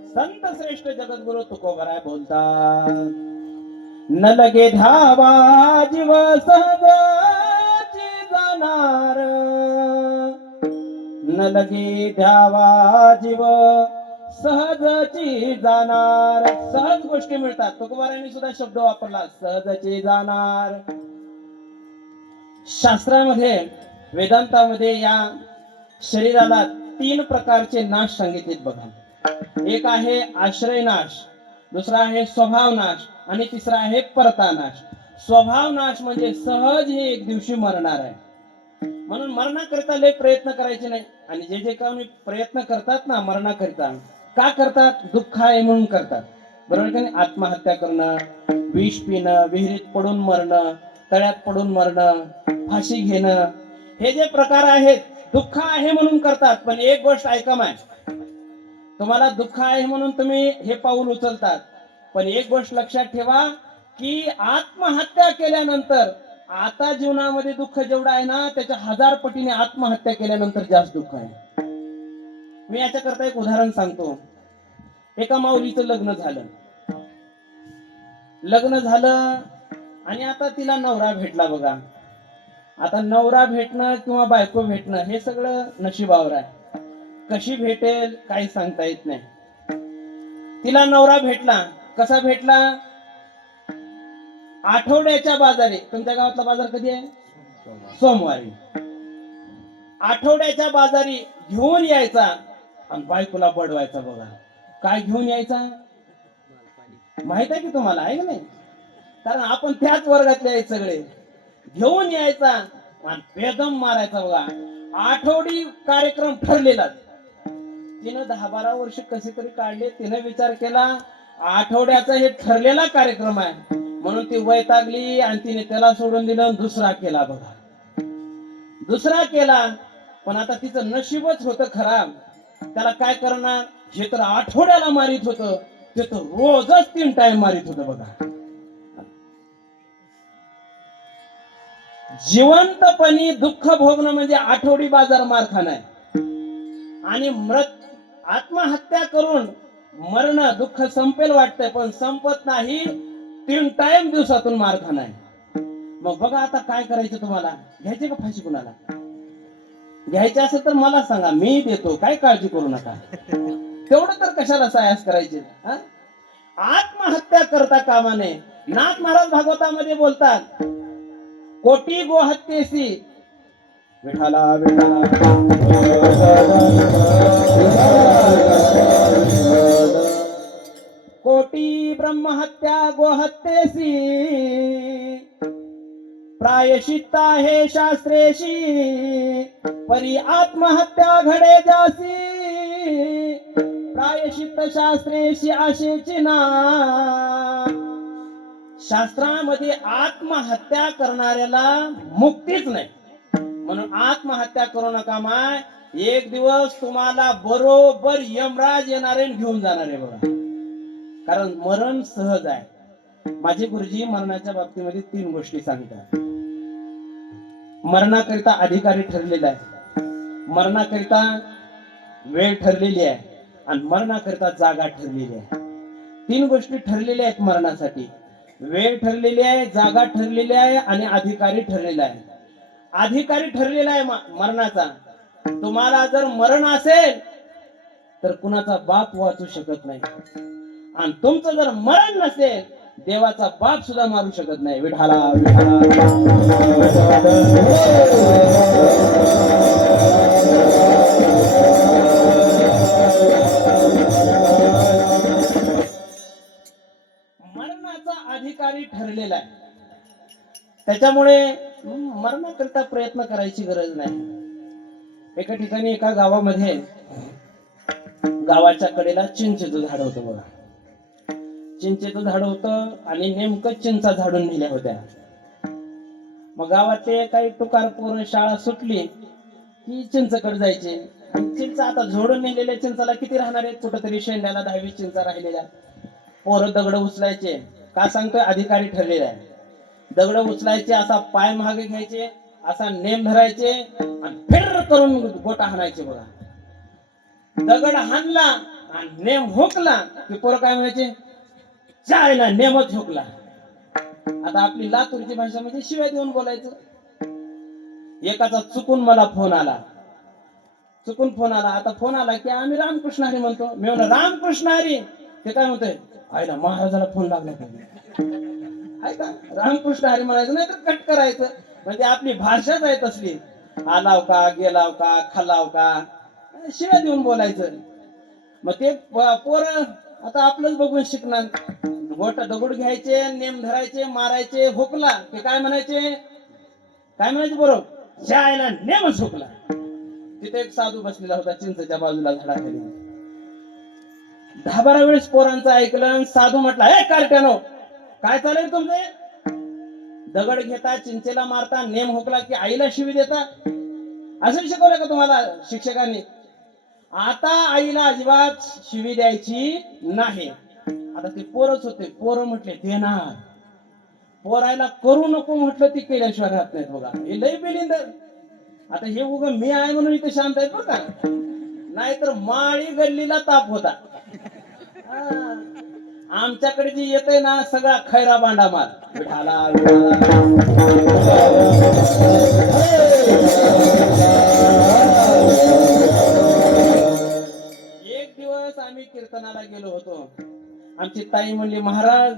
संत श्रेष्ठ जगद्गुरु तुकोबाराय बोलतात, न लगे धावा जीव सहजाची जाणार, न लगे द्यावा जीव सहजाची जाणार. सहज गोष्टी मिळतात. तुकोबारायांनी सुद्धा शब्द वापरला, सहजाची जाणार. शास्त्रामध्ये वेदांतामध्ये या शरीराला 3 प्रकारचे नाश सांगितलेत बघा. एक आहे आश्रय नाश, दुसरा आहे स्वभाव नाश आणि तिसरा आहे परता नाश. स्वभाव नाश म्हणजे सहज हे एक दिवशी मरणार आहे, म्हणून मरणाकरिता लय प्रयत्न करायचे नाही. आणि जे जे काही प्रयत्न करतात ना मरणाकरिता, का करतात? दुःख आहे म्हणून करतात, बरोबर की नाही? आत्महत्या करणं, विष पिणं, विहिरीत पडून मरणं, तळ्यात पडून मरणं, फाशी घेणं, हे जे प्रकार आहेत दुःख आहे म्हणून करतात. पण एक गोष्ट ऐका माय, तुम्हाला दुःख आहे म्हणून तुम्ही हे पाऊल उचलतात, पण एक गोष्ट लक्षात ठेवा की आत्महत्या केल्यानंतर आता जीवनामध्ये दुःख जेवढं आहे ना त्याच्या 1000 पटीने आत्महत्या केल्यानंतर जास्त दुःख आहे. मी याच्याकरता एक उदाहरण सांगतो. एका माऊलीचं लग्न झालं आणि आता तिला नवरा भेटला बघा. आता नवरा भेटणं किंवा बायको भेटणं हे सगळं नशिबावर आहे. कशी भेटेल काही सांगता येत नाही. तिला नवरा भेटला. कसा भेटला? आठवड्याच्या बाजारी. तुमच्या गावातला बाजार कधी आहे? सोमवारी. आठवड्याच्या बाजारी घेऊन यायचा आणि बायकोला बडवायचा बघा. काय घेऊन यायचा माहित आहे की तुम्हाला? आहे की नाही? कारण आपण त्याच वर्गातले आहेत सगळे. घेऊन यायचा आणि बेदम मारायचा बघा. आठवडी कार्यक्रम ठरलेला. तिनं 10-12 वर्ष कसे तरी काढले. तिनं विचार केला आठवड्याचा हे ठरलेला कार्यक्रम आहे म्हणून ती वैतागली आणि तिने त्याला सोडून दिलं, दुसरा केला बघा. दुसरा केला, पण आता तिचं नशीबच होतं खराब. त्याला काय करणार? हे तर आठवड्याला मारित होतं, ते तर रोजच 3 टाइम मारित होतं बघा. जिवंतपणी दुःख भोगणं म्हणजे आठवडी बाजार मार खाणं आहे. आणि आत्महत्या करून मरणं, दुःख संपेल वाटतंय पण संपत नाही. 3 टाइम दिवसातून मार खाणं आहे. मग बघा आता काय करायचं तुम्हाला? घ्यायची का फाशी? कुणाला घ्यायची असेल तर मला सांगा, मी देतो, काय काळजी करू नका. तेवढं तर कशाला सायास करायचे? आत्महत्या करता कामा नये. नाथ महाराज भागवतामध्ये बोलतात, कोटी गोहत्येसी विठाला विठाला कोटी ब्रह्महत्या गोहत्येसी प्रायश्चित्ता हे शास्त्रेशी परी आत्महत्या घडे जासी प्रायश्चित्त शास्त्रेशी आशेची ना. शास्त्रामध्ये आत्महत्या करणाऱ्याला मुक्तीच नाही. म्हणून आत्महत्या करू नका माय. एक दिवस तुम्हाला बरोबर यमराज येणारे घेऊन जाणारे बघा. कारण मरण सहज आहे. माझे गुरुजी मरणाच्या बाबतीमध्ये 3 गोष्टी सांगतात. मरणाकरिता अधिकारी ठरलेला आहे, मरणाकरिता वेळ ठरलेली आहे आणि मरणाकरिता जागा ठरलेली आहे. 3 गोष्टी ठरलेल्या आहेत मरणासाठी. वेळ ठरलेली आहे, जागा ठरलेली आहे आणि अधिकारी ठरलेला आहे. अधिकारी ठरलेला आहे मरणाचा. तुम्हाला जर मरण असेल तर कुणाचा बाप वाचू शकत नाही आणि तुमचं जर मरण नसेल देवाचा बाप सुद्धा मारू शकत नाही. विठाला विठाला मरणाचा अधिकारी ठरलेला आहे. त्याच्यामुळे मरणाकरिता प्रयत्न करायची गरज नाही. एका ठिकाणी एका गावामध्ये गावाच्या कडेला चिंचेचं झाड होतं बघा. चिंचेचं झाड होतं आणि नेमकं चिंचा झाडून नेल्या होत्या. मग गावातले काही टुकार पोरं शाळा सुटली की चिंचकडे जायचे. चिंचा आता झोडून नेलेल्या चिंचाला किती राहणार आहेत? कुठंतरी शेंड्याला 10-20 चिंचा राहिलेल्या. पोरं दगड उचलायचे. का सांगतोय? अधिकारी ठरलेला आहे. दगड उचलायचे, असा पाय मागे घ्यायचे, असा नेम धरायचे आणि फिर करून गोटा हाणायचे बघा. दगड हाणला आणि नेम हुकला की पोरं काय म्हणायचे? चायला नेमच हुकला. आता आपली लातूरची भाषा म्हणजे शिव्या देऊन बोलायचं. एकाचा चुकून मला फोन आला. आता फोन आला की आम्ही रामकृष्ण हरी म्हणतो. मी म्हणलं रामकृष्ण हरी. ते काय म्हणतोय? आईला महाराजाला फोन लागला ऐका, रामकृष्ण हरी म्हणायचं नाही तर कट करायचं. म्हणजे आपली भाषाच आहे तसली. आलाव का, गेलाव का, खालाव का, शिव्या देऊन बोलायचं. मग ते पोरं आता आपलंच बघून शिकणार. गोटा दगड घ्यायचे, नेम धरायचे, मारायचे. हुकला की काय म्हणायचे? बरोबर, जायला नेमच हुकला. तिथे एक साधू बसलेला होता चिंचेच्या बाजूला झाडाखाली. 10-12 वेळेस पोरांचं ऐकलं आणि साधू म्हटला, हे कार्ट्यानो काय चालेल तुमचं? दगड घेता, चिंचेला मारता, नेम हुकला की आईला शिवी देता, असं शिकवलं का तुम्हाला शिक्षकांनी? आता आईला अजिबात शिवी द्यायची नाही. आता ते पोरच होते, पोरं म्हटले देणार. पोरायला करू नको म्हटलं ती केल्याशिवाय राहत नाहीत बघा. हे लय बिलिंदर. आता हे उग मी आहे म्हणून इथे शांत आहेत बघा, नाहीतर माळी गल्लीला ताप होता. हा. आमच्याकडे जी येते ना सगळा खैरा बांडा माल. विठाला एक दिवस आम्ही कीर्तनाला गेलो होतो. आमची ताई म्हणली, महाराज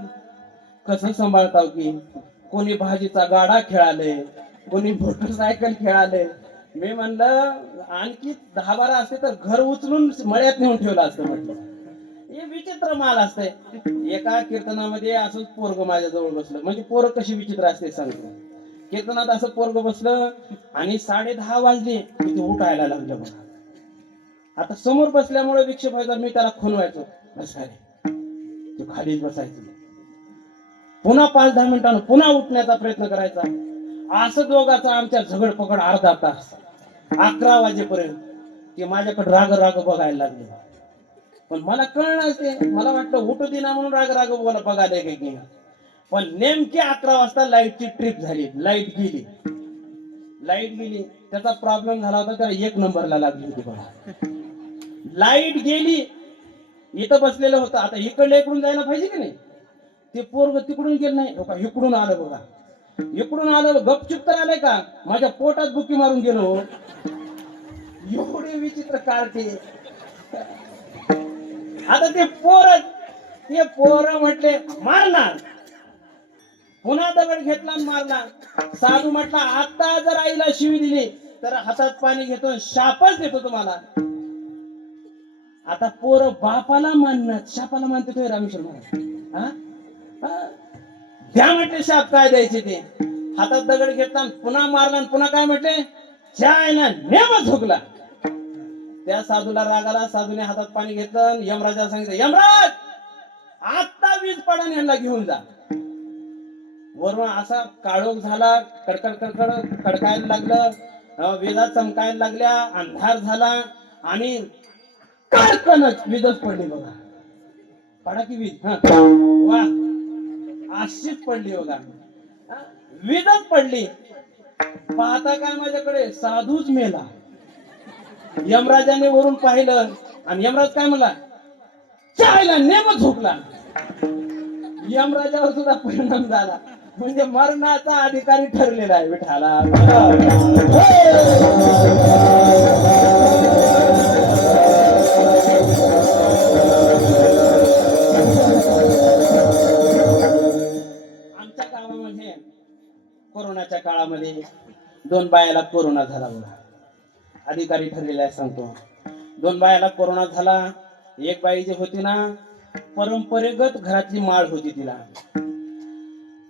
कसं सांभाळताव की, कोणी भाजीचा गाडा खेळाले, कोणी मोटरसायकल खेळाले. मी म्हणलं आणखी 10-12 असते तर घर उचलून मळ्यात नेऊन ठेवलं असतं म्हटलं. हे विचित्र माल असते. एका कीर्तनामध्ये असंच पोरग माझ्या जवळ बसलं. म्हणजे पोरं कशी विचित्र असते सांगतो. कीर्तनात असं पोरग बसलं आणि 10:30 वाजले की ते उठायला लागलं बघा. आता समोर बसल्यामुळे विक्षेप व्हायचा, मी त्याला खुनवायचो, बसायला ते खालीच बसायचं. पुन्हा 5-10 मिनिटांना पुन्हा उठण्याचा प्रयत्न करायचा. असं दोघाचा आमच्या झगड पकड अर्धा तास. 11 वाजेपर्यंत ते माझ्याकडे राग राग बघायला लागले. पण मला कळणार ते, मला वाटलं उठू दिना म्हणून राग राग बोला बघायला की. पण नेमकी 11 वाजता लाईटची ट्रिप झाली. लाईट गेली. त्याचा प्रॉब्लेम झाला होता, त्याला 1 नंबरला लागली होती बघा. लाईट गेली, इथं बसलेलं होतं. आता इकडे इकडून जायला पाहिजे की नाही. ते पोरग तिकडून गेलं नाही, इकडून आलं बघा. इकडून आलं, गपचूप तर आलंय का, माझ्या पोटात बुकी मारून गेलो. एवढे विचित्र कार्टे. आता ते पोर म्हटले मारणार. पुन्हा दगड घेतला आणि मारला. साधू म्हटला, आता जर आईला शिवी दिली तर हातात पाणी घेतो, शापच देतो तुम्हाला. आता पोरं बापाला मानणार, शापाला मानते तो रामेश्वर महाराज. द्या म्हटले शाप, काय द्यायचे ते. हातात दगड घेतला, पुन्हा मारला आणि पुन्हा काय म्हटले, चायना नेमच झोकला. त्या साधूला राग आला. साधूने हातात पाणी घेतलं, यमराजाला सांगितलं, यमराज आता वीज पडा, यांना घेऊन जा. वरून असा काळोख झाला, कडकड कडकड कडकायला लागलं, विजा चमकायला लागल्या, अंधार झाला आणि कडकनच वीजच पडली बघा. पडा की वीज. वा, अशीच पडली बघा, वीजच पडली. पाहता काय माझ्याकडे साधूच मेला. यमराजाने वरून पाहिलं आणि यमराज काय म्हणला, चायला नेमच झोपला. यमराजावर सुद्धा परिणाम झाला. म्हणजे मरणाचा अधिकारी ठरलेला आहे विठाला. आमच्या गावामध्ये कोरोनाच्या काळामध्ये 2 बायाला कोरोना झाला बघा. अधिकारी ठरलेला आहे सांगतो. 2 बायाला कोरोना झाला. एक बाई जी होती ना, परंपरेगत घरातली माळ होती तिला,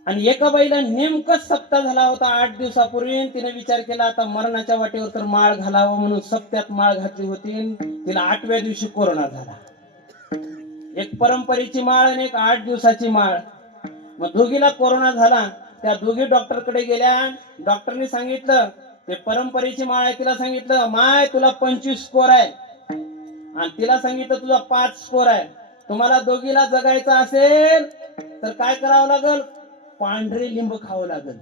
आणि एका बाईला नेमकंच सप्ताह झाला होता 8 दिवसापूर्वी. तिने विचार केला आता मरणाच्या वाटेवर तर माळ घालावं म्हणून सप्त्यात माळ घातली होती. तिला 8व्या दिवशी कोरोना झाला. एक परंपरेची माळ आणि एक 8 दिवसाची माळ. मग दोघीला कोरोना झाला. त्या दोघी डॉक्टरकडे गेल्या. डॉक्टरनी सांगितलं, ते परंपरेची माळ आहे तिला सांगितलं, माय तुला 25 स्कोर आहे, आणि तिला सांगितलं तुझा 5 स्कोर आहे. तुम्हाला दोघीला जगायचं असेल तर काय करावं लागल, पांढरे लिंब खावं लागल.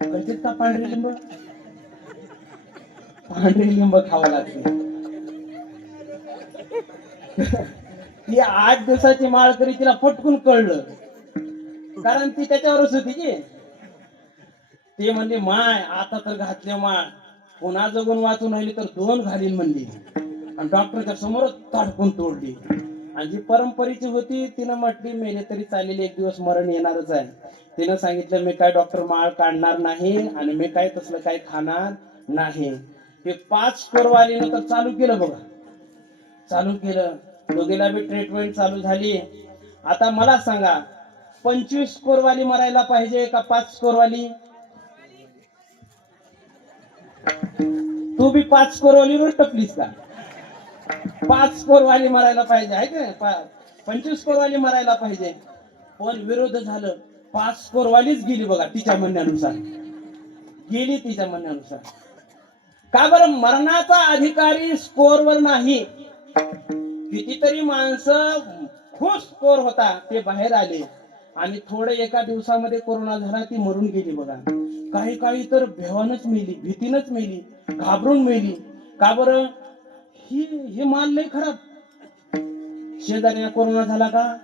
कळतेत का पांढरे लिंब? पांढरे लिंब खावं लागते. ती 8 दिवसाची माळकरी, तिला पटकून कळलं, कारण ती त्याच्यावरच होती की. ते म्हणले, माय आता तर घातले माळ, पुन्हा जगून वाचून राहिली तर 2 घालीन म्हणली. आणि डॉक्टरच्या समोरच ताडकून तोडली. आणि जी परंपरेची होती तिनं म्हटली, मेले तरी चालेल, एक दिवस मरण येणारच आहे. तिनं सांगितलं, मी काय डॉक्टर माळ काढणार नाही आणि मी काय तसलं काय खाणार नाही. हे 5 स्कोरवालीनं तर चालू केलं बघा, चालू केलं. दोघीला बी ट्रीटमेंट चालू झाली. आता मला सांगा, 25 स्कोरवाली मरायला पाहिजे का 5 स्कोरवाली? तू बी 5 स्कोरवालीवर टपलीस का? 5 स्कोरवाली मरायला पाहिजे आहे की नाही 25 स्कोरवाली मरायला पाहिजे, पण विरोध झालं. 5 स्कोरवालीच गेली बघा तिच्या म्हणण्यानुसार, गेली तिच्या म्हणण्यानुसार. का बरं? मरणाचा अधिकारी स्कोरवर नाही. कितीतरी माणसं खूप स्कोर होता ते बाहेर आले आणि थोडं एका दिवसामध्ये कोरोना झाला, ती मरून गेली बघा. काही काही तर भेवानच मेली, भीतीनच मेली, घाबरून मेली. का बरं? हे माल लय खराब. शेजाऱ्या कोरोना झाला का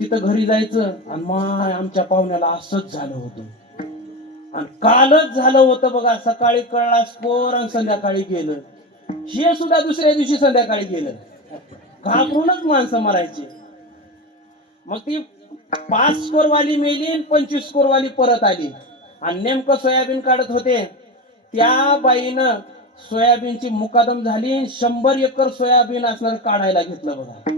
तिथं घरी जायचं आणि माय आमच्या पाहुण्याला असंच झालं होतं आणि कालच झालं होतं बघा. सकाळी कळला स्कोर आणि संध्याकाळी गेलं. हे सुद्धा दुसऱ्या दिवशी संध्याकाळी गेलं. घाबरूनच माणसं मरायची. मग ती 5 स्कोरवाली मेली आणि 25 स्कोरवाली परत आली आणि नेमकं सोयाबीन काढत होते. त्या बाईनं सोयाबीनची मुकादम झाली, 100 एकर सोयाबीन असणार काढायला घेतलं बघा.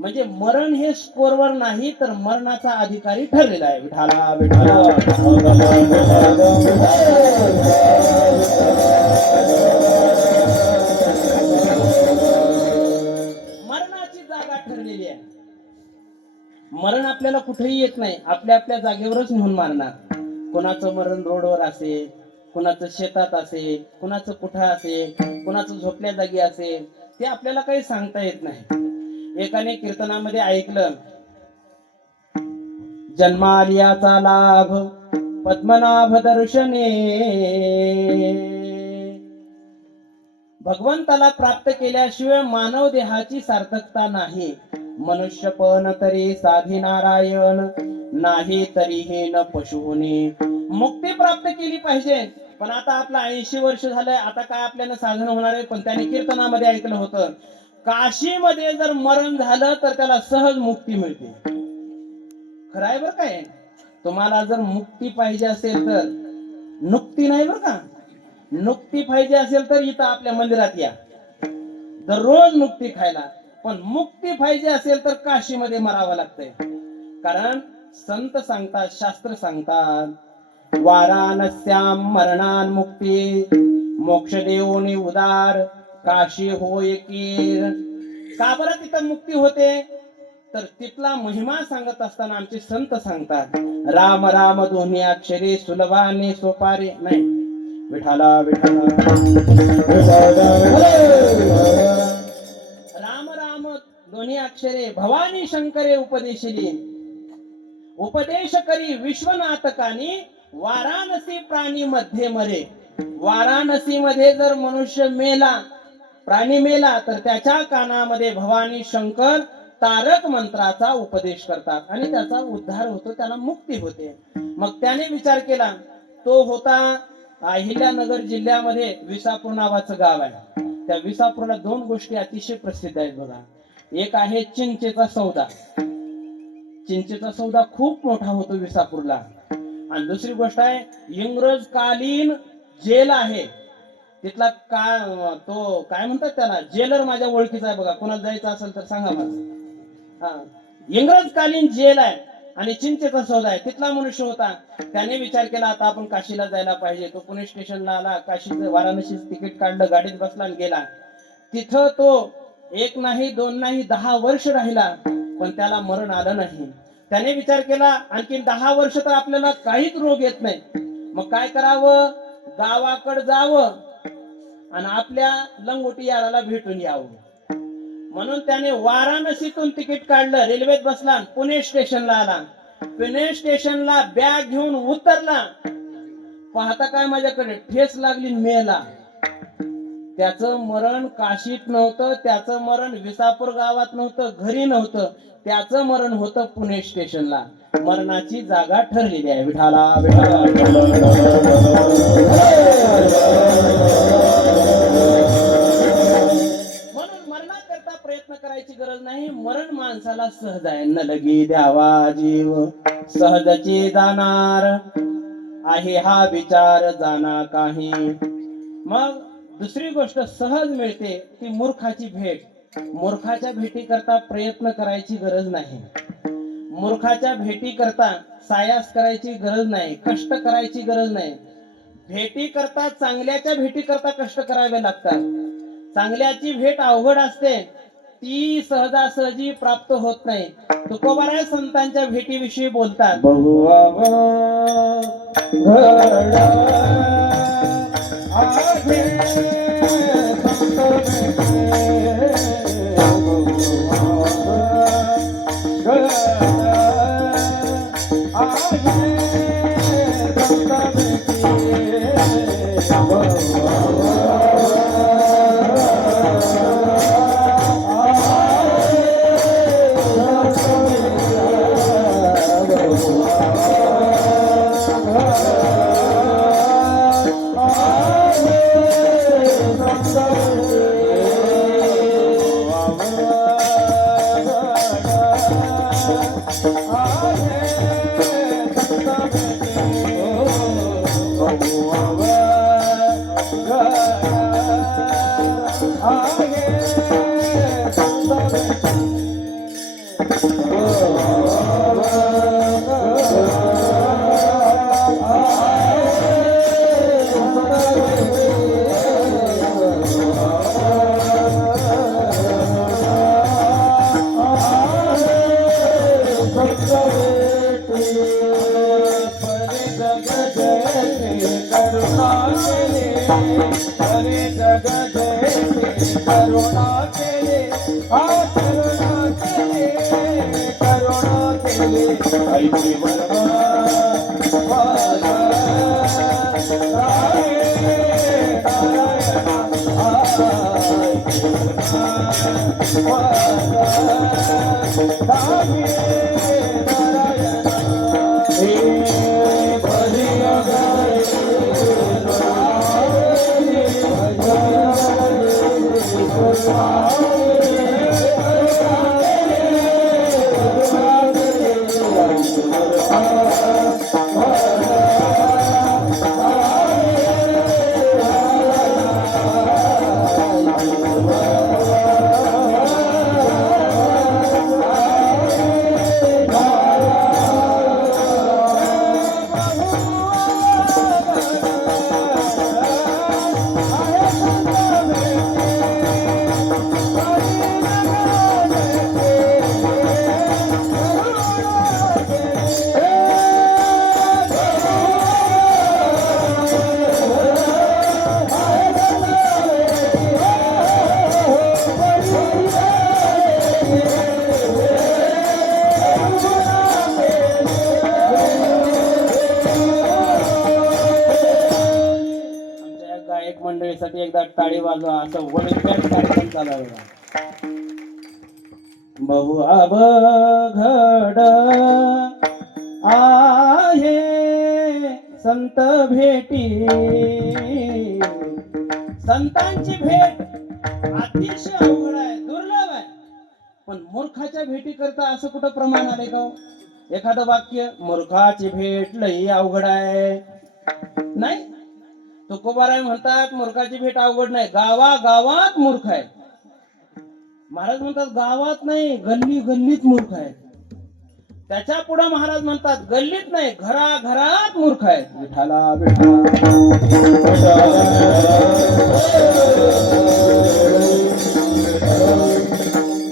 म्हणजे मरण हे स्कोरवर नाही तर मरणाचा अधिकारी ठरलेला आहे. विठाला विठाला मरणाची जागा ठरलेली आहे. मरण आपल्याला कुठेही येत नाही, आपल्या आपल्या जागेवरच नेऊन मारणार. कोणाचं मरण रोडवर असेल, कोणाचं शेतात असेल, कोणाचं कुठं असेल, कोणाचं झोपल्या जागी असेल, ते आपल्याला काही सांगता येत नाही. एकाने कीर्तनामध्ये ऐकलं, जन्मालियाचा लाभ पद्मनाभ दर्शने, भगवंताला प्राप्त केल्याशिवाय मानव देहाची सार्थकता नाही. मनुष्यपण तरी साधी नारायण, नाही तरी हे न पशुने. मुक्ती प्राप्त केली पाहिजे. पण आता आपला 80 वर्ष झालंय, आता काय आपल्याला साधन होणार आहे? पण त्याने कीर्तनामध्ये ऐकलं होतं, काशीमध्ये जर मरण झालं तर त्याला सहज मुक्ती मिळते. खरं आहे बरं काय? तुम्हाला जर मुक्ती पाहिजे असेल तर, नुक्ती नाही बरं का, नुक्ती पाहिजे असेल तर इथं आपल्या मंदिरात या दररोज नुक्ती खायला. पण मुक्ती पाहिजे असेल तर काशीमध्ये मरावं लागतंय. कारण संत सांगतात, शास्त्र सांगतात, वाराणस्याम मरणान मुक्ती, मोक्ष देवोनी उदार, काशी होय कीर. का बरं तिथं मुक्ती होते? तर तिथला महिमा सांगत असताना आमचे संत सांगतात, राम राम दोन्ही अक्षरे सुलभाने सोपारे. नाही, विठाला विठाला राम राम दोन्ही अक्षरे भवानी शंकरे उपदेशिली, उपदेश करी विश्वनाथकानी, वाराणसी प्राणी मध्ये मरे. वाराणसी मध्ये जर मनुष्य मेला, प्राणी मेला, तर त्याच्या कानामध्ये भवानी शंकर तारक मंत्राचा उपदेश करतात आणि त्याचा उद्धार होतो, त्याला मुक्ती होते. मग त्याने विचार केला, तो होता अहिल्यानगर जिल्ह्यामध्ये विसापूर नावाचं गाव आहे. त्या विसापूरला 2 गोष्टी अतिशय प्रसिद्ध आहेत बघा. एक आहे चिंचेचा सौदा. चिंचेचा सौदा खूप मोठा होतो विसापूरला. आणि दुसरी गोष्ट आहे इंग्रज कालीन जेल आहे तिथला. तो काय म्हणतात त्याला, जेलर माझ्या ओळखीचा आहे बघा. कोणाला जायचं असेल तर सांगा मला. इंग्रज कालीन जेल आहे आणि चिंचेचा सौदा आहे. तिथला मनुष्य होता. त्याने विचार केला, आता आपण काशीला जायला पाहिजे. तो पुणे स्टेशनला आला, काशीचं वाराणसीचं तिकीट काढलं, गाडीत बसला आणि गेला. तिथं तो 1 नाही 2 नाही 10 वर्ष राहिला, पण त्याला मरण आलं नाही. त्याने विचार केला, आणखी 10 वर्ष तर आपल्याला काहीच रोग येत नाही, मग काय करावं? गावाकडे जावं आणि आपल्या लंगोटी याराला भेटून यावं. म्हणून त्याने वाराणसीतून तिकीट काढलं, रेल्वेत बसला, पुणे स्टेशनला आला. पुणे स्टेशनला बॅग घेऊन उतरला. पाहता काय माझ्याकडे ठेस लागली, मेला. त्याचं मरण काशीत नव्हतं, त्याचं मरण विसापूर गावात नव्हतं, घरी नव्हतं. त्याचं मरण होतं पुणे स्टेशनला. मरणाची जागा ठरलेली आहे. विठाला विठाला म्हणून मरणाकरता प्रयत्न करायची गरज नाही. मरण माणसाला सहज आहे. न लगी द्यावा जीव सहजची जाणार आहे, हा विचार जाना काही. मग दुसरी गोष्ट सहज मिळते ती मूर्खाची भेट. मूर्खाच्या भेटी करता प्रयत्न करायची गरज नाही. मूर्खाच्या भेटी करता सायास करायची गरज नाही, कष्ट करायची गरज नाही. भेटी करता, चांगल्याच्या भेटी करता कष्ट करावे लागतात. चांगल्याची भेट अवघड असते, ती सहजासहजी प्राप्त होत नाही. तुकोबाराय संतांच्या भेटीविषयी बोलतात. बहुआव घड आहे संत भेटे, बहुआव घड आहे संत भेटे, हरे जग जय करुणा केले, करुणा केले, करुणा केले, ऐसी मंडळीसाठी एकदा टाळी वाजवा. असं वनस्पत कार्यक्रम चालू आहे बघा. बहुआव घड आहे संत भेटी, संतांची भेट अतिशय अवघड आहे, दुर्लभ आहे. पण मूर्खाच्या भेटी करता असं कुठं प्रमाण आले का? एखादं वाक्य, मूर्खाची भेट लई अवघड आहे, नाही. तुकोबाराय म्हणतात मूर्खाची भेट अवघड नाही, गावागावात मूर्ख आहे. महाराज म्हणतात गावात नाही, गल्ली गल्लीत मूर्ख आहे. त्याच्या पुढे महाराज म्हणतात गल्लीत नाही, घराघरात मूर्ख आहे. विठाला विठा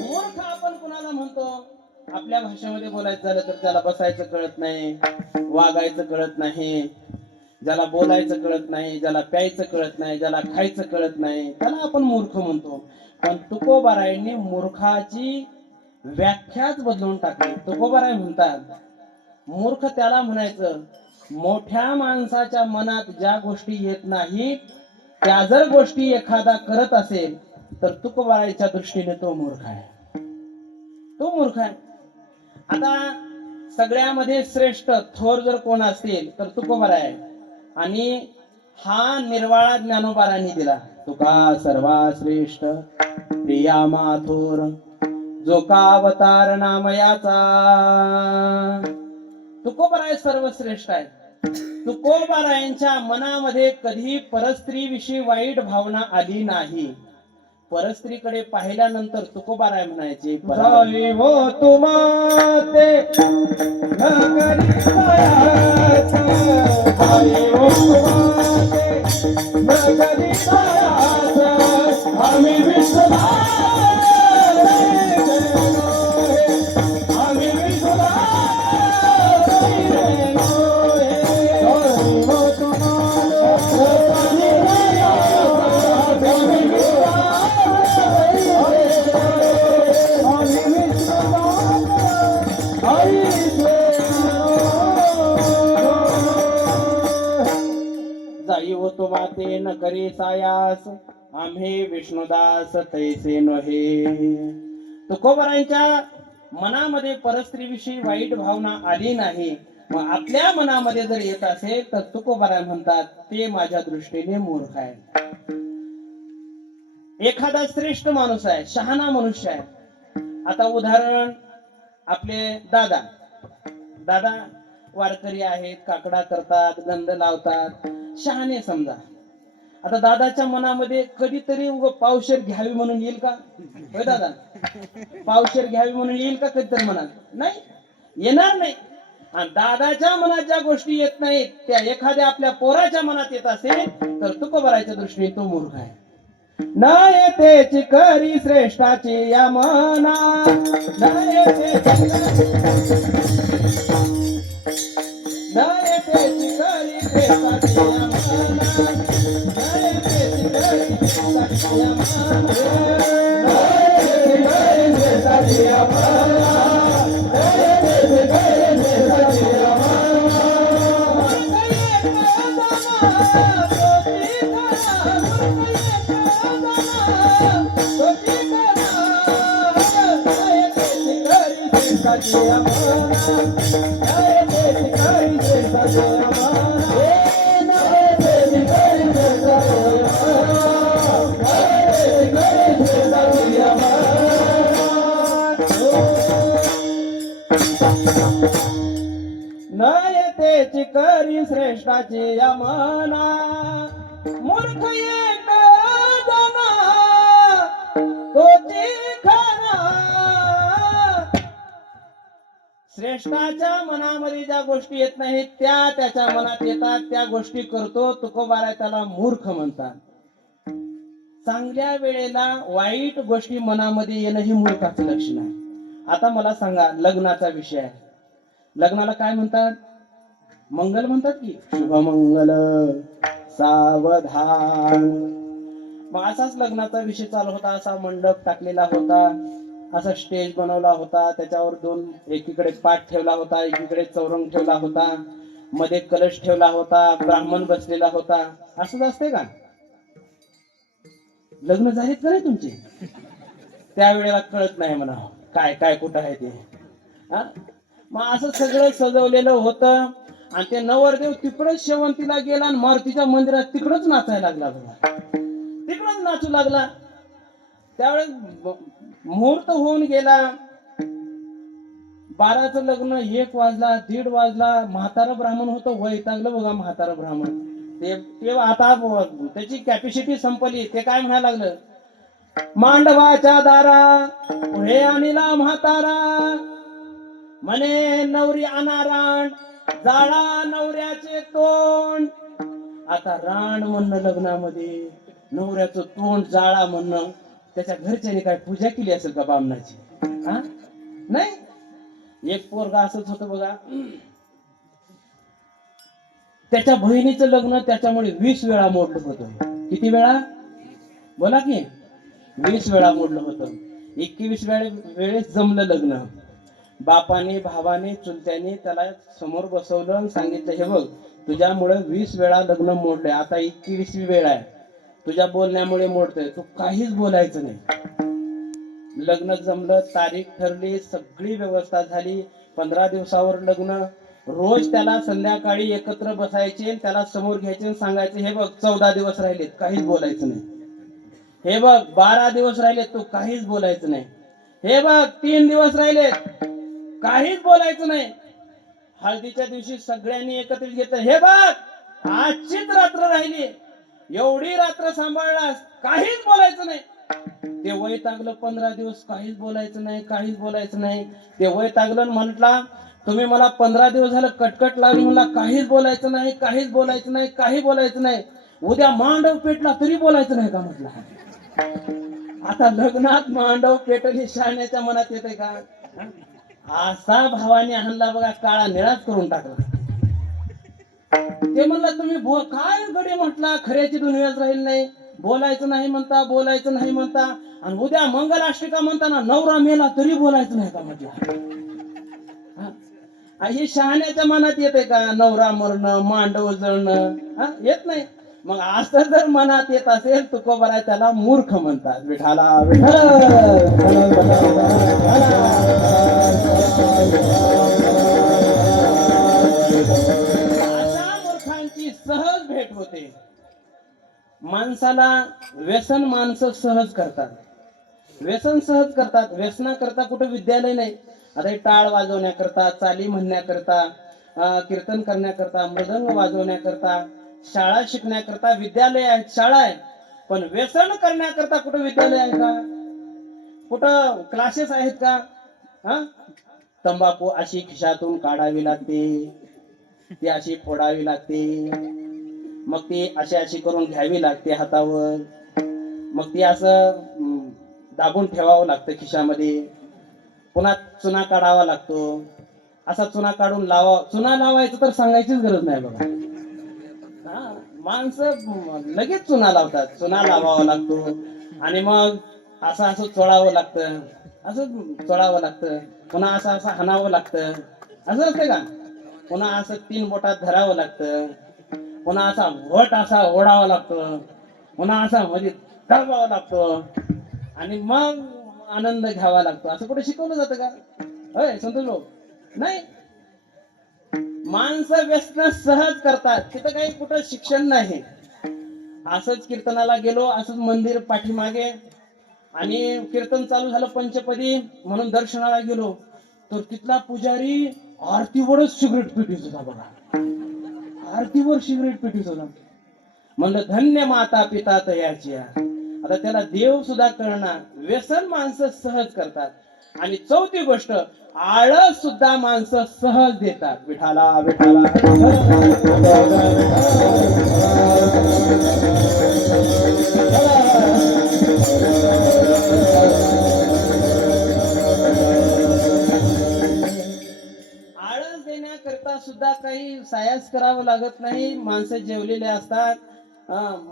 मूर्ख आपण कुणाला म्हणतो? आपल्या भाषेमध्ये बोलायचं झालं तर त्याला बसायचं कळत नाही, वागायचं कळत नाही, ज्याला बोलायचं कळत नाही, ज्याला प्यायचं कळत नाही, ज्याला खायचं कळत नाही, त्याला आपण मूर्ख म्हणतो. पण तुकोबारायांनी मूर्खाची व्याख्याच बदलून टाकली. तुकोबाराय म्हणतात मूर्ख त्याला म्हणायचं मोठ्या माणसाच्या मनात ज्या गोष्टी येत नाहीत त्या जर गोष्टी एखादा करत असेल तर तुकोबारायच्या दृष्टीने तो मूर्ख आहे, तो मूर्ख आहे. आता सगळ्यामध्ये श्रेष्ठ थोर जर कोण असतील तर तुकोबाराय आहे. आणि हा निर्वाळा ज्ञानोबारांनी दिला. तुका सर्वा श्रेष्ठ प्रिया माथोर जो का अवतार नामयाचा. तुकोबाराय सर्वश्रेष्ठ आहे. तुकोबारायांच्या मनामध्ये कधी परस्त्रीविषयी वाईट भावना आली नाही. परस्त्रीकडे पाहिल्यानंतर तुकोबाराय म्हणायचे जाई वो तुमाते नगरी जायाचा, जाई वो तुमाते नगरी जायाचा, आम्ही तुम्हाते न करी सायास, आम्ही विष्णुदास तैसे नव्हे. तुकोबरांच्या मनामध्ये परस्त्रीविषयी वाईट भावना आली नाही, मग आपल्या मनामध्ये जर येत असेल तर तुकोबराय म्हणतात ते माझ्या दृष्टीने मूर्ख आहे. एखादा श्रेष्ठ माणूस आहे, शहाणा मनुष्य आहे. आता उदाहरण आपले दादा दादा वारकरी आहेत, काकडा करतात, गंध लावतात, शहाणे समजा. आता दादाच्या मनामध्ये कधीतरी पावशेर घ्यावी म्हणून येईल का? होय दादा, पावशेर घ्यावी म्हणून येईल का कधीतरी मनात? नाही, येणार नाही. आणि दादाच्या मनात ज्या गोष्टी येत नाहीत त्या एखाद्या आपल्या पोराच्या मनात येत असेल तर तुकोबराच्या दृष्टीने तो मूर्ख आहे. न येतेची करी श्रेष्ठाची या मना, न येतेची करी श्रेष्ठाची या मना, न येतेची करी श्रेष्ठाची या मना, न येतेची करी श्रेष्ठाची या मना, न येतेची करी श्रेष्ठाची या मना. नयतेची करी श्रेष्ठाची यमना, मूर्ख एक जना तोची खरा. श्रेष्ठाच्या मनामध्ये ज्या गोष्टी येत नाहीत त्या त्याच्या मनात येतात, त्या गोष्टी करतो. तुकोबाराय त्याला मूर्ख म्हणतात. चांगल्या वेळेला वाईट गोष्टी मनामध्ये येणं हे मूर्खाचं लक्षण आहे. आता मला सांगा, लग्नाचा विषय आहे. लग्नाला काय म्हणतात? मंगल म्हणतात की शुभमंगल सावधान. मग असाच लग्नाचा विषय चालू होता. असा मंडप टाकलेला होता, असा स्टेज बनवला होता, त्याच्यावर दोन एकीकडे पाट ठेवला होता, एकीकडे चौरंग ठेवला होता, मध्ये कलश ठेवला होता, ब्राह्मण बसलेला होता. असंच असते का? लग्न झालीत का नाही तुमचे? त्यावेळेला कळत नाही म्हणा काय काय कुठं आहे ते. मग असं सगळं सजवलेलं होतं आणि ते नवरदेव तिकडच शेवंतीला गेला आणि मारुतीच्या मंदिरात तिकडच नाचायला लागला बघा, तिकडच नाचू लागला. त्यावेळेस मुहूर्त होऊन गेला, 12चं लग्न 1 वाजला, 1:30 वाजला. म्हातारं ब्राह्मण होतं, वैतागलं बघा म्हातारं ब्राह्मण. ते आता त्याची कॅपॅसिटी संपली. ते काय म्हणायला लागलं, मांडवाच्या दारा पुढे आणला म्हातारा, म्हणे नवरी आणा राण, जाळा नवऱ्याचे तोंड. आता राण म्हणणं लग्नामध्ये, नवऱ्याचं तोंड जाळा म्हणणं. त्याच्या घरच्याने काय पूजा केली असेल का बामणाची? नाही. एक पोरगा असंच होतं बघा, त्याच्या बहिणीचं लग्न त्याच्यामुळे 20 वेळा मोडलं होतं. किती वेळा? बोला की. 20 वेळा मोडलं होतं. 21 वेळेस जमलं लग्न. बापाने, भावाने, चुलत्याने त्याला समोर बसवलं आणि सांगितलं, हे बघ तुझ्यामुळे 20 वेळा लग्न मोडले, आता 21वी वेळ आहे, तुझ्या बोलण्यामुळे मोडतोय, तू काहीच बोलायचं नाही. लग्न जमलं, तारीख ठरली, सगळी व्यवस्था झाली. 15 दिवसावर लग्न. रोज त्याला संध्याकाळी एकत्र बसायचे, त्याला समोर घ्यायचे आणि सांगायचे, हे बघ 14 दिवस राहिलेत, काहीच बोलायचं नाही. हे बघ 12 दिवस राहिलेत, तू काहीच बोलायचं नाही. हे बघ 3 दिवस राहिलेत, काहीच बोलायचं नाही. हळदीच्या दिवशी सगळ्यांनी एकत्रित घेतलं, हे बघ आजचीच रात्र राहिली, एवढी रात्र सांभाळलास, काहीच बोलायचं नाही. ते वैतागलं. 15 दिवस काहीच बोलायचं नाही, काहीच बोलायचं नाही. ते वैतागलं. म्हटला, तुम्ही मला 15 दिवस झालं कटकट लावली, मला काहीच बोलायचं नाही, काहीच बोलायचं नाही, काही बोलायचं नाही. उद्या मांडव पेटला तरी बोलायचं नाही का म्हटलं. आता लग्नात मांडव पेटली शहाण्याच्या मनात येते का? असा भावाने आणला बघा, काळा निळाच करून टाकला. ते म्हणलं, तुम्ही काय गडे म्हटला, खऱ्याची दुनियाच राहील नाही, बोलायचं नाही म्हणता, बोलायचं नाही म्हणता, आणि उद्या मंगलाष्टिका म्हणताना नवरा मेला तरी बोलायचं नाही का म्हटलं. हे शहाण्याच्या मनात येते का? नवरा मरणं, मांडव जळणं येत नाही. मग असं जर मनात येत असेल तुकोबारा त्याला मूर्ख म्हणतात. विठाला विठ्ठल. अशा मूर्खांची सहज भेट होते. माणसाला व्यसन माणसं सहज करतात, व्यसन सहज करतात. व्यसनाकरता कुठं विद्यालय नाही. आता हे टाळ वाजवण्याकरता, चाली म्हणण्याकरता, कीर्तन करण्याकरता, मृदंग वाजवण्याकरता, शाळा शिकण्याकरता विद्यालय आहेत, शाळा आहे. पण व्यसन करण्याकरता कुठं विद्यालय आहे का? कुठं क्लासेस आहेत का? हा, तंबाखू अशी खिशातून काढावी लागते, ती अशी फोडावी लागते, मग ती अशी अशी करून घ्यावी लागते हातावर, मग ती असं दाबून ठेवावं लागतं खिशामध्ये. पुन्हा चुना काढावा लागतो. असा चुना काढून चुना लावायचं तर सांगायचीच गरज नाही बघा. हा, माणसं लगेच चुना लावतात. चुना लावावा लागतो आणि मग असं असं चोळावं लागतं, असं चोळावं लागतं. पुन्हा असं असं हाणावं लागतं. असं असतं का? पुन्हा असं 3 बोटात धरावं लागतं. पुन्हा असा वट असा ओढावा लागतो. पुन्हा असा मध्ये दाबावा लागतो आणि मग आनंद घ्यावा लागतो. असं कुठे शिकवलं जातं का? होय संतोष भाऊ? नाही. माणसं व्यसन सहज करतात. तिथं काही कुठं शिक्षण नाही. असंच कीर्तनाला गेलो, असंच मंदिर पाठीमागे आणि कीर्तन चालू झालं पंचपदी म्हणून दर्शनाला गेलो, तर तिथला पुजारी आरतीवरच सिगरेट पिटीत होता बघा. आरतीवर सिगरेट पिटीत होता. म्हणलं धन्य माता पिता तयाची. आता त्याला देव सुद्धा कळणार. व्यसन माणसं सहज करतात. आणि चौथी गोष्ट, आळस सुद्धा माणसं सहज देतात. विठाला विठाला. आळस देण्याकरता सुद्धा काही सायास करावं लागत नाही. माणसं जेवलेले असतात,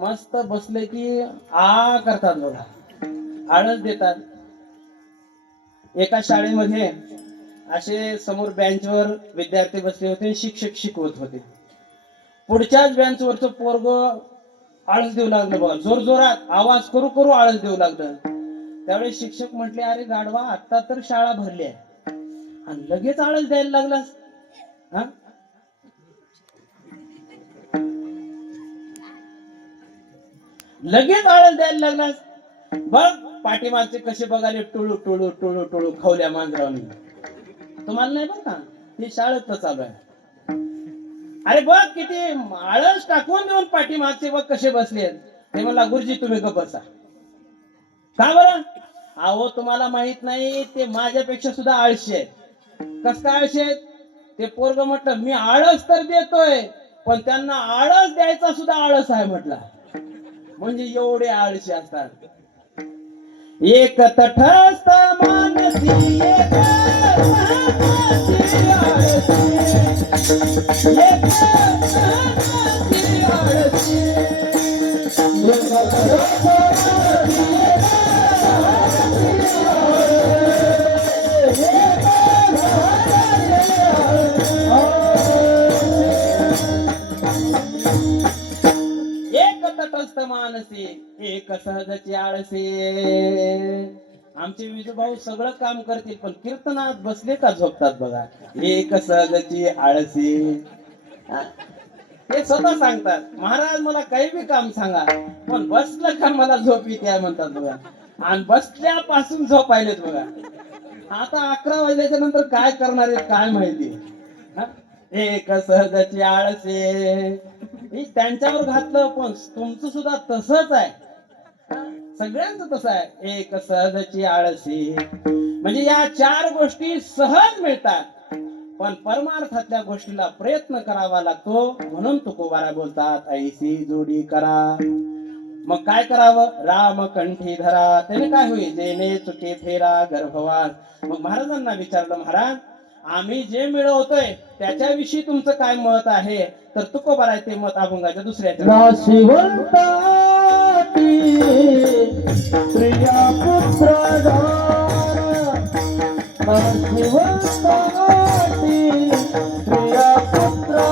मस्त बसले की आ करतात बघा, आळस देतात. एका शाळेमध्ये असे समोर बेंचवर विद्यार्थी बसले होते, शिक्षक शिकवत होते. पुढच्याच बेंचवरचं पोरग आळस देऊ लागलं बघा, जोर जोरात आवाज करू करू आळस देऊ लागलं. त्यावेळेस शिक्षक म्हटले, अरे गाढवा, आता तर शाळा भरली आहे आणि लगेच आळस द्यायला लागलास. हा, लगेच आळस द्यायला लागलास. बघ पाठीमागचे कसे बघाले, टुळू टुळू टुळू टुळू खवल्या मांजरावनी. तुम्हाला नाही बघ का, ती शाळेत चालू आहे. अरे बघ किती आळस टाकून देऊन पाठीमागचे बघ कसे बसले. ते म्हणला, गुरुजी तुम्ही गप्प बसा. का बरं? अहो तुम्हाला माहित नाही, ते माझ्यापेक्षा सुद्धा आळशी आहेत. कस काय आळशी आहेत? ते पोरग म्हटलं, मी आळस तर देतोय पण त्यांना आळस द्यायचा सुद्धा आळस आहे म्हटला. म्हणजे एवढे आळशी असतात. एक तटस्थ मानसी, एक मानसी आळसी, एक मानसी आळसी, एक तटस्थ मानसी, एक तटस्थ मानसी, एक सहजची आळसी. आमचे विजूभाऊ सगळं काम करतील पण कीर्तनात बसले का झोपतात बघा. एक सहजची आळसी. ते स्वतः सांगतात, महाराज मला काही बी काम सांगा पण बसलं का मला झोप येते म्हणतात बघा. आणि बसल्यापासून झोपायलेत बघा. आता 11 वाजल्याच्या नंतर काय करणार आहेत काय माहिती. एक सहजची आळसी. त्यांच्यावर घातलं पण तुमचं सुद्धा तसंच आहे. सगळ्यांचं तसं आहे. एक सहजची आळसी. म्हणजे या 4 गोष्टी सहज मिळतात पण परमार्थातल्या गोष्टीला प्रयत्न करावा लागतो. म्हणून तुकोबारा बोलतात, ऐसी जोडी करा. मग काय करावं? राम कंठी धरा. त्याने काय होईल? जेणे चुके फेरा गर्भवास. मग महाराजांना विचारलं, महाराज आम्ही जे मिळवतोय त्याच्याविषयी तुमचं काय मत आहे? तर तुकोबारा ते मत अभंगाच्या दुसऱ्याच्या, प्रिया पुत्र प्रिया पुत्र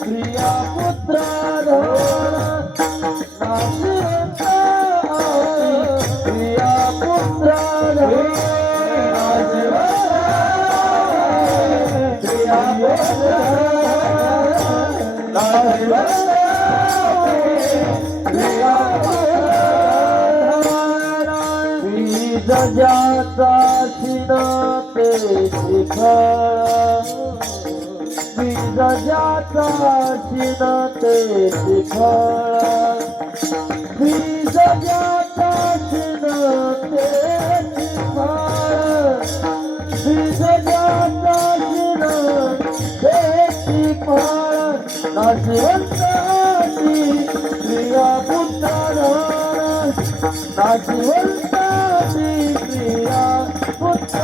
प्रिया पुत्र प्रिया पुत्र बीज जाता शिना ते शिखर बीज जाता शिना ते शिखर बीज जाता शिना ते शिखर बीज जाता शिना ते शिखर नाशिवंताची प्रिया पुत्र नाशिवंताची प्रिया पुत्र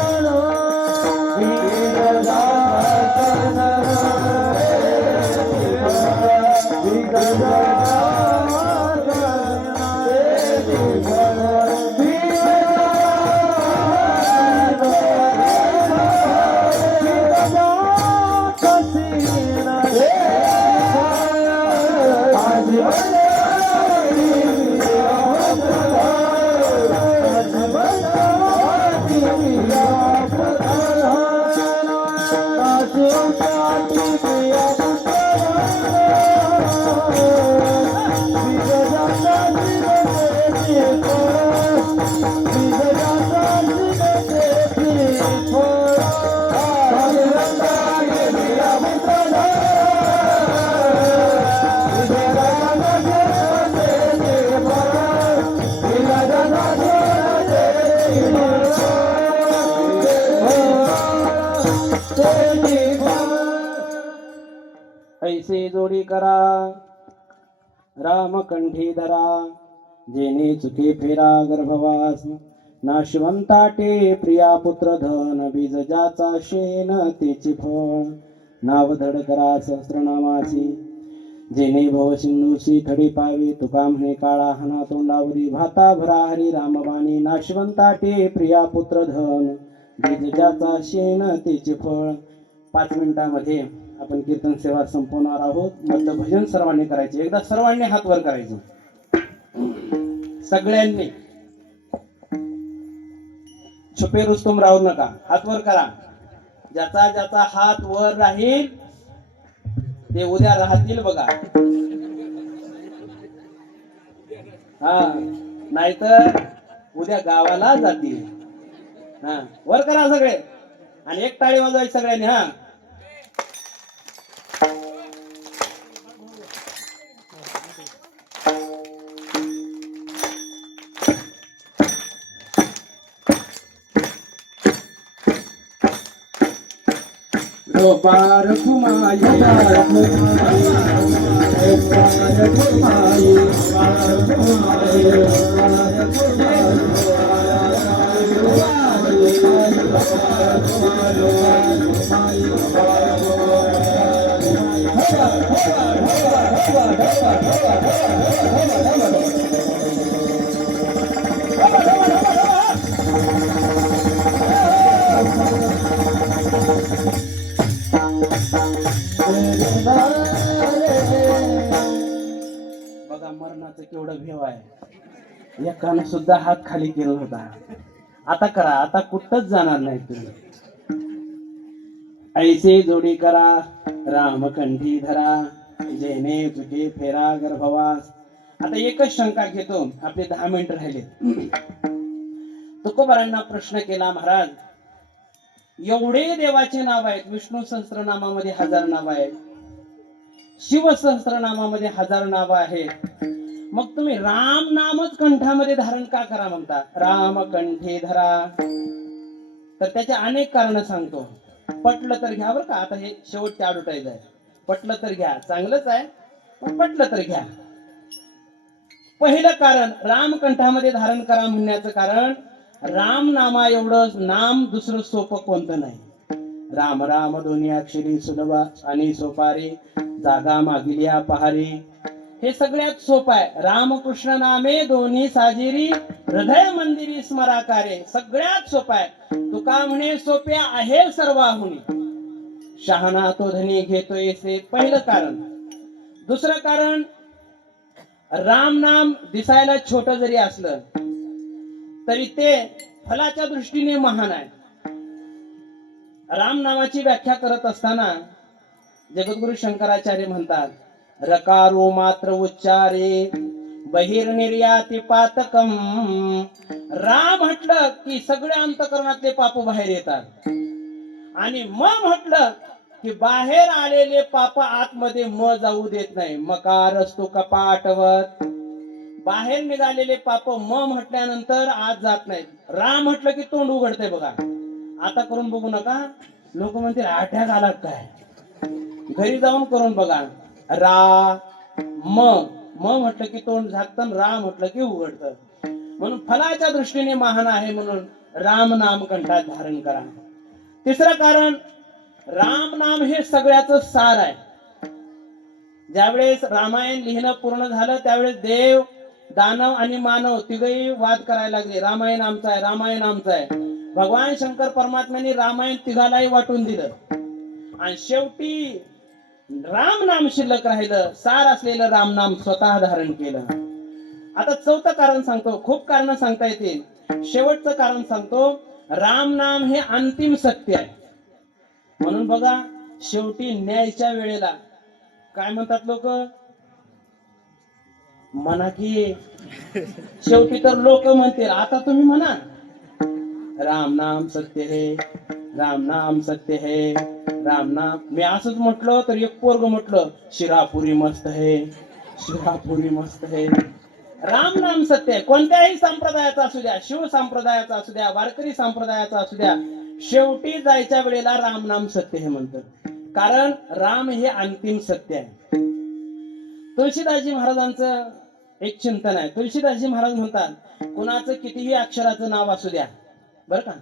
ऐसे जोडी करा रामकंठी धरा जेणे चुके फेरा गर्भवास नाशिवंताटे प्रिया पुत्र धन बीज ज्याचा शेन तेचे फळ नाव धड करा सहस्रनामासी जेणे भव सिंधूसी थडी पावे तुका म्हणे काळा हना तोंडावरी भाता भरा हरी रामबाणी नाशिवंताटे प्रिया पुत्र धन बीज ज्याचा शेन तेचे फळ 5 मिनिटांमध्ये आपण कीर्तन सेवा संपवणार आहोत. मधलं भजन सर्वांनी करायचे. एकदा सर्वांनी हात वर करायचे सगळ्यांनी. छुपे रुस्तुम राहू नका. हात वर करा. ज्याचा ज्याचा हात वर राहील ते उद्या राहतील बघा. हा नाहीतर उद्या गावाला जातील. हा वर करा सगळे आणि एक टाळी वाजवायची सगळ्यांनी. हा पार कुमाई पार कुमाई पार कुमाई पार बघा मरणाचं केवढं भेव आहे. एकानं सुद्धा हात खाली केला होता. आता करा. आता कुठंच जाणार नाही तुम्ही. ऐसे जोडी करा रामकंठी धरा जेणे तुझे फेरा गर्भवास. आता एकच शंका घेतो. आपले 10 मिनिट राहिले. तुकोबारांना प्रश्न केला, महाराज एवढे देवाचे नाव आहेत. विष्णू सहस्त्रनामामध्ये 1000 नाव आहेत. शिव सहस्त्रनामामध्ये 1000 नाव आहेत. मग तुम्ही राम नामच कंठामध्ये धारण का करा म्हणता? राम कंठी धरा. तर त्याचे अनेक कारण सांगतो. पटलं तर घ्या बरं का. आता हे शेवटचे ऍडव्हर्टाइज आहे. पटलं तर घ्या. चांगलंच आहे पण पटलं तर घ्या. पहिलं कारण राम कंठामध्ये धारण करा म्हणण्याचं कारण, राम नामा एवढं नाम दुसरं सोपं कोणतं नाही. राम राम दोन्ही अक्षरी सुलभा आणि सोपारी जागा मागिलिया पहारी. हे सगळ्यात सोपं आहे. रामकृष्ण नामे दोन्ही साजिरी हृदय मंदिरी स्मराकारे. सगळ्यात सोपं आहे. तुका म्हणे सोप्या आहे सर्वाहुनी शहाणा तो धनी घेतोय से. पहिलं कारण. दुसरं कारण, राम नाम दिसायला छोट जरी असलं तरी ते फलाच्या दृष्टीने महान आहे. राम नामाची व्याख्या करत असताना जगद्गुरु शंकराचार्य म्हणतात, रकारो मात्र उच्चारे बहिर्निर्याती पातकम. राम म्हटलं की सगळे अंतकरणातले पाप बाहेर येतात, आणि म म्हटलं की बाहेर आलेले पाप आतमध्ये म जाऊ देत नाही. मकार असतो कपाटवत. बाहेर निघालेले पाप म म्हटल्यानंतर आत जात नाहीत. राम म्हटलं की तोंड उघडते बघा. आता करून बघू नका, लोक म्हणतील आठ्यात आला काय. घरी जाऊन करून बघा. रा म म म्हटलं की तोंड झाकतं, रा म्हटलं की उघडतं. म्हणून फलाच्या दृष्टीने महान आहे, म्हणून राम नाम कंठात धारण करा. तिसरं कारण, राम नाम हे सगळ्याच सार आहे. ज्यावेळेस रामायण लिहिणं पूर्ण झालं त्यावेळेस देव, दानव आणि मानव तिघही वाद करायला लागले, रामायण आमचं आहे, रामायण आमचं आहे. भगवान शंकर परमात्म्याने रामायण तिघालाही वाटून दिलं, आणि शेवटी राम नाम शिल्लक राहिलं. सार असलेलं राम नाम स्वतः धारण केलं. आता चौथं कारण सांगतो, खूप कारण सांगता येतील, शेवटचं कारण सांगतो. राम नाम हे अंतिम सत्य आहे. म्हणून बघा, शेवटी न्यायच्या वेळेला काय म्हणतात लोक, म्हणा की शेवटी तर लोक म्हणतील, आता तुम्ही म्हणा राम नाम सत्य है, राम नाम सत्य है, राम नाम. मी असंच म्हटलं तर एक पोरग म्हटलं शिरापुरी मस्त है, शिरापुरी मस्त है. राम नाम सत्य आहे. कोणत्याही संप्रदायाचा असू द्या, शिव संप्रदायाचा असू द्या, वारकरी संप्रदायाचा असू द्या, शेवटी जायच्या वेळेला राम नाम सत्य हे म्हणतात. कारण राम हे अंतिम सत्य आहे. तुळशीदासजी महाराजांचं एक चिंतन आहे. तुळशीदासजी महाराज म्हणतात, कुणाचं कितीही अक्षराचं नाव असू द्या, बर का,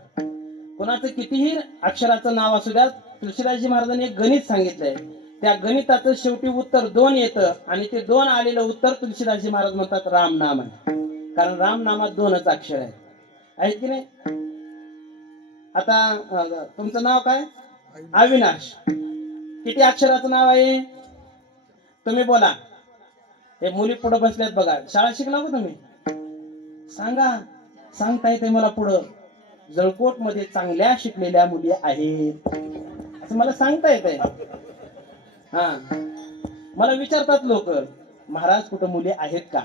कुणाचं कितीही अक्षराचं नाव असू द्या, तुळशीदासजी महाराजांनी एक गणित सांगितलंय. त्या गणिताचं शेवटी उत्तर 2 येतं, आणि ते 2 आलेलं उत्तर तुळशीदासजी महाराज म्हणतात राम नाम आहे. कारण राम नामात 2च अक्षर आहेत की नाही. आता तुमचं नाव काय, अविनाश, किती अक्षराचं नाव आहे तुम्ही बोला. हे मुली पुढे बसल्यात बघा, शाळा शिकला का तुम्ही, सांगा. सांगता येते मला पुढं, जळकोट मध्ये चांगल्या शिकलेल्या मुली आहेत असं मला सांगता येतंय. हा, मला विचारतात लोक, महाराज कुठं मुली आहेत का.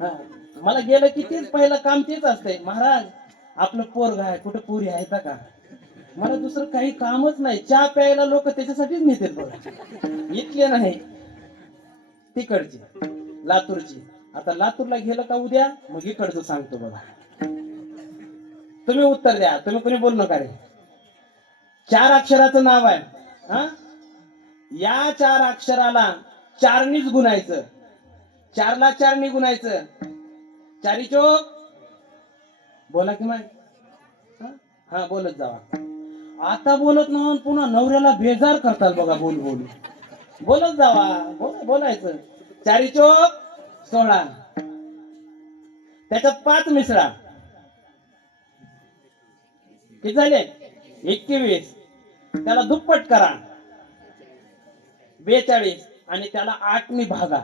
हा, मला गेलं की तेच पहिलं काम तेच असतंय, महाराज आपलं पोरग आहे, कुठं पोरी आहेत का. मला दुसरं काही कामच नाही. चहा प्यायला लोक त्याच्यासाठीच नेतात बघा. इथले नाही, तिकडची, लातूरची. आता लातूरला गेलं का उद्या, मग इकडचं सांगतो बघा. तुम्ही उत्तर द्या, तुम्ही कोणी बोलू नका रे. 4 अक्षराचं नाव आहे. हा, या 4 अक्षराला 4नीच गुणायचं. 4ला 4नी गुणायचं. 4 चोक बोला की माय. हा, बोलत जावा. आता बोलत नाही, पुन्हा नवऱ्याला बेजार करताल बघा. बोल बोल बोलत जावा, बोलायचं. 4 चोक 16, त्याच्यात 5 मिसळा, किती झाले 21. त्याला दुप्पट करा 42, आणि त्याला 8नी भागा.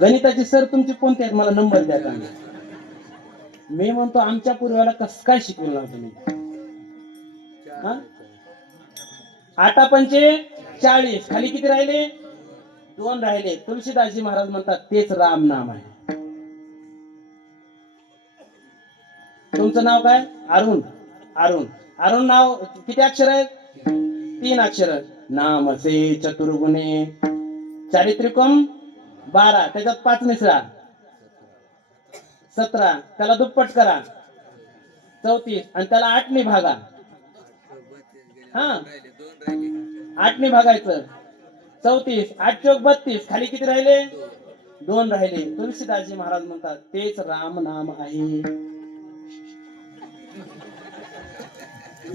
गणिताचे सर तुमचे कोणते आहेत, मला नंबर द्या त्यांना. मी म्हणतो आमच्या पूर्वाला कस काय शिकवलं ना तुम्ही. 8 पंचे 40, खाली किती राहिले, 2 राहिले. तुळशीदासजी महाराज म्हणतात तेच राम नाम आहे. तुमचं नाव काय, अरुण. अरुण नाव किती अक्षर आहेत, 3 अक्षर. नाम से चतुर्गुणे चारित्रिकम 12, त्याच्यात 5 मिसळा 17, त्याला दुप्पट करा 34, आणि त्याला 8नी भागा. हा, 8नी भागायचं 34, 8 चोक 32, खाली किती राहिले, 2 राहिले. तुळशीदासजी महाराज म्हणतात तेच राम नाम आहे.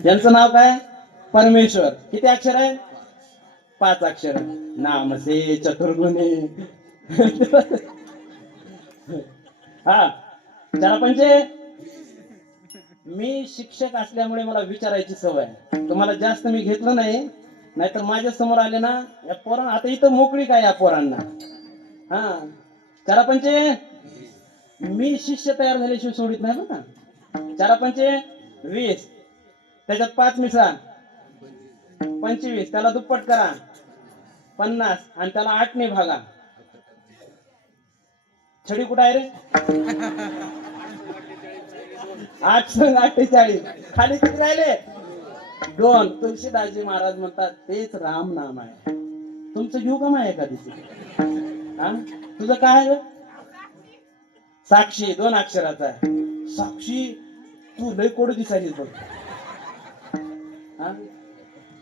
यांचं नाव काय, परमेश्वर. किती अक्षर आहे, 5 अक्षर. नाम से चतुर्गुणे. हा, 4 पंचे. मी शिक्षक असल्यामुळे मला विचारायची सवय आहे. तुम्हाला जास्त मी घेतलं नाही, नाहीतर माझ्या समोर आले ना या पोरांना आता इथं मोकळी काय या पोरांना. हा चारा पंचे मी शिष्य तयार झाल्याशिवाय सोडित नाही बघा. चारा पंचे 20 त्याच्यात 5 मिसळा 25 त्याला दुप्पट करा 50 आणि त्याला 8 ने भागा. छडी कुठं आहे रे? 8 संग 48 खाली किती राहिले 2. तुळशीदासजी महाराज म्हणतात तेच राम नाम आहे. तुमचं घेऊ का माय एखादीची? हा तुझं काय आहे ग? साक्षी 2 अक्षराचा आहे. साक्षी तू लय कोड दिसायलीस बघ. हा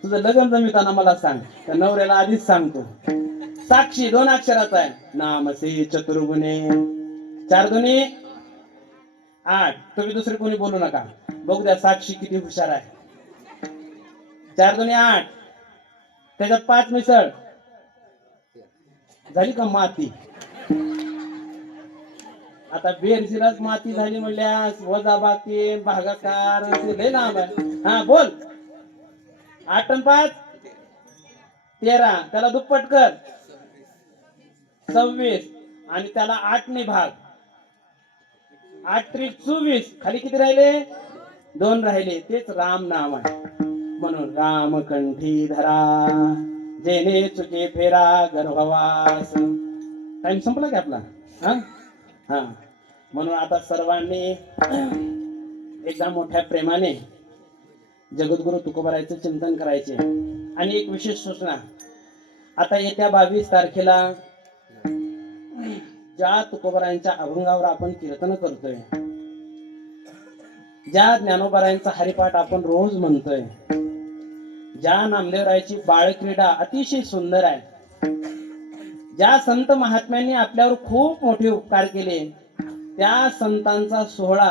तुझं लग्न जमिताना मला सांग, त्या नवऱ्याला आधीच सांगतो. साक्षी 2 अक्षराचा आहे. नामसे चतुर्गुणे 4 दुनी 8. तुम्ही दुसरे कोणी बोलू नका. बघू द्या साक्षी किती हुशार आहे. 4 दुनी 8 त्याच्यात 5 मिसळ झाली का माती. आता बेरजिराच माती झाली म्हणल्यास वजाबाकी भागाकार लय लांब आहे. हा बोल 8 आणि 5 13 त्याला दुप्पट कर 26 आणि त्याला 8 ने भाग. 8 त्रिक 24 खाली किती राहिले 2 राहिले. तेच राम नाम आहे. म्हणून राम कंठी धरा जेने चुके फेरा गर्भवास. टाइम संपला की आपला. हा हा म्हणून आता सर्वांनी एकदा मोठ्या प्रेमाने जगद्गुरु तुकोबारायचं चिंतन करायचे. आणि एक विशेष सूचना, आता येत्या 22 तारखेला ज्या तुकोबारायांच्या अभंगावर आपण कीर्तन करतोय, ज्या ज्ञानोबारायांचा हरिपाठ आपण रोज म्हणतोय, ज्या नामदेवरायाची बाळक्रीडा अतिशय सुंदर आहे, ज्या संत महात्म्यांनी आपल्यावर खूप मोठे उपकार केले, त्या संतांचा सोहळा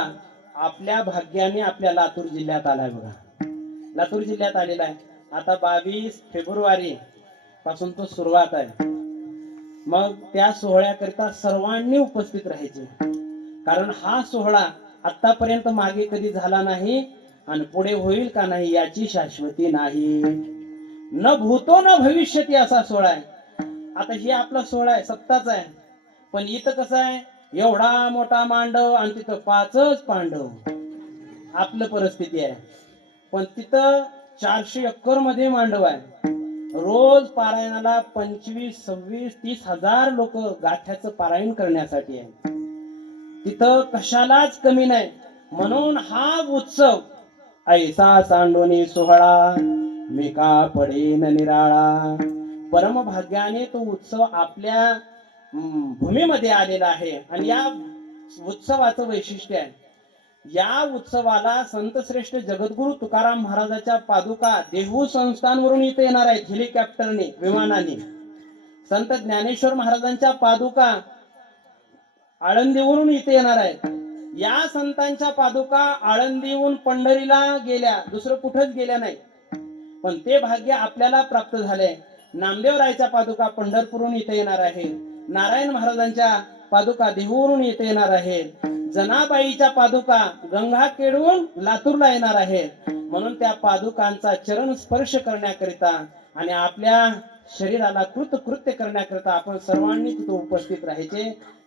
आपल्या भाग्याने आपल्या लातूर जिल्ह्यात आलाय बघा. लातूर जिल्ह्यात आलेला आहे. आता 22 फेब्रुवारी पासून तो सुरुवात आहे. मग त्या सोहळ्याकरिता सर्वांनी उपस्थित राहायचे. कारण हा सोहळा आतापर्यंत मागे कधी झाला नाही आणि पुढे होईल का नाही याची शाश्वती नाही. न भूतो न भविष्यती असा सोहळा आहे. आता हे आपला सोहळा आहे, सत्ताचा आहे. पण इथं कसं आहे, एवढा मोठा मांडव आणि तिथं 5च पांडव. आपलं परिस्थिती आहे. पण तिथं 400 एकर मध्ये मांडव आहे. रोज पारायणाला 25, 26, 30 हजार लोक गाठ्याचं पारायण करण्यासाठी आहे. तिथं कशालाच कमी नाही. म्हणून हा उत्सव ऐसा सांडोनी सोहळा मी का पडेन निराळा. परमभाग्याने तो उत्सव आपल्या भूमीमध्ये आलेला आहे. आणि या उत्सवाचं वैशिष्ट्य आहे, या उत्सवाला संतश्रेष्ठ जगद्गुरु तुकाराम महाराजाच्या पादुका देहू संस्थानवरून इथे येणार आहेत, हेलिकॉप्टरने विमानाने. संत ज्ञानेश्वर महाराजांच्या पादुका आळंदीवरून इथे येणार आहेत. या संतांच्या पादुका आळंदीहून पंढरीला गेल्या, दुसरं कुठंच गेल्या नाही. पण ते भाग्य आपल्याला प्राप्त झाले. नामदेवरायच्या पादुका पंढरपूरहून इथे येणार आहेत. नारायण महाराजांच्या पादुका देहूवरून इथे येणार आहेत. जनाबाईच्या पादुका गंगाखेडहून लातूरला येणार आहेत. म्हणून त्या पादुकांचा चरण स्पर्श करण्याकरिता आणि आपल्या शरीराला कृतकृत्य करण्याकरिता आपण सर्वांनी तिथे उपस्थित राहायचे,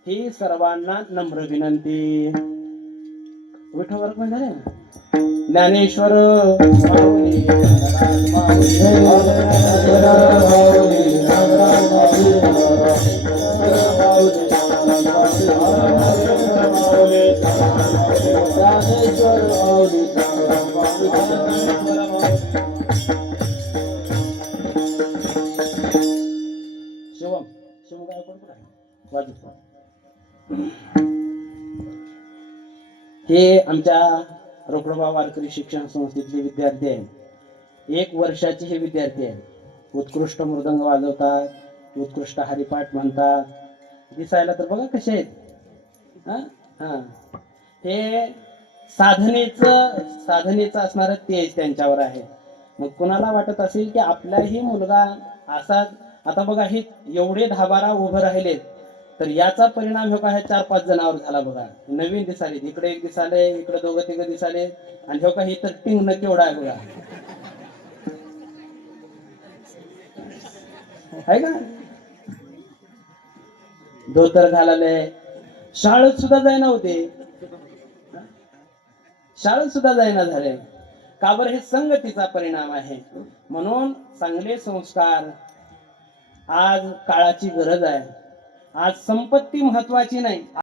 ही सर्वांना नम्र विनंती. विठोवर पण झाले ना. ज्ञानेश्वर माऊली शिवम शिवम काय वाजत. हे आमच्या रोकडोबा वारकरी शिक्षण संस्थेतले विद्यार्थी आहेत. 1 वर्षाचे हे विद्यार्थी आहेत. उत्कृष्ट मृदंग वाजवतात, उत्कृष्ट हरिपाठ म्हणतात. दिसायला तर बघा कसे आहेत. हे साधनेचं असणारं तेज त्यांच्यावर आहे. मग कुणाला वाटत असेल की आपलाही मुलगा असा, आता बघा हे एवढे 10-12 उभं राहिले, तर याचा परिणाम हो का 4-5 जणांवर झाला बघा. नवीन दिसाले, इकडे एक दिसाले, इकडे 2-3 दिसाले, आणि हो का ही तर टिंगण केवढा आहे बघा. आहे का? धोतर घालाले, शाळेत सुद्धा जायना होते, शाळेत सुद्धा जायना झाले. का बरं? हे संगतीचा परिणाम आहे. म्हणून चांगले संस्कार आज काळाची गरज आहे. आज संपत्ती महत्वाची नाही.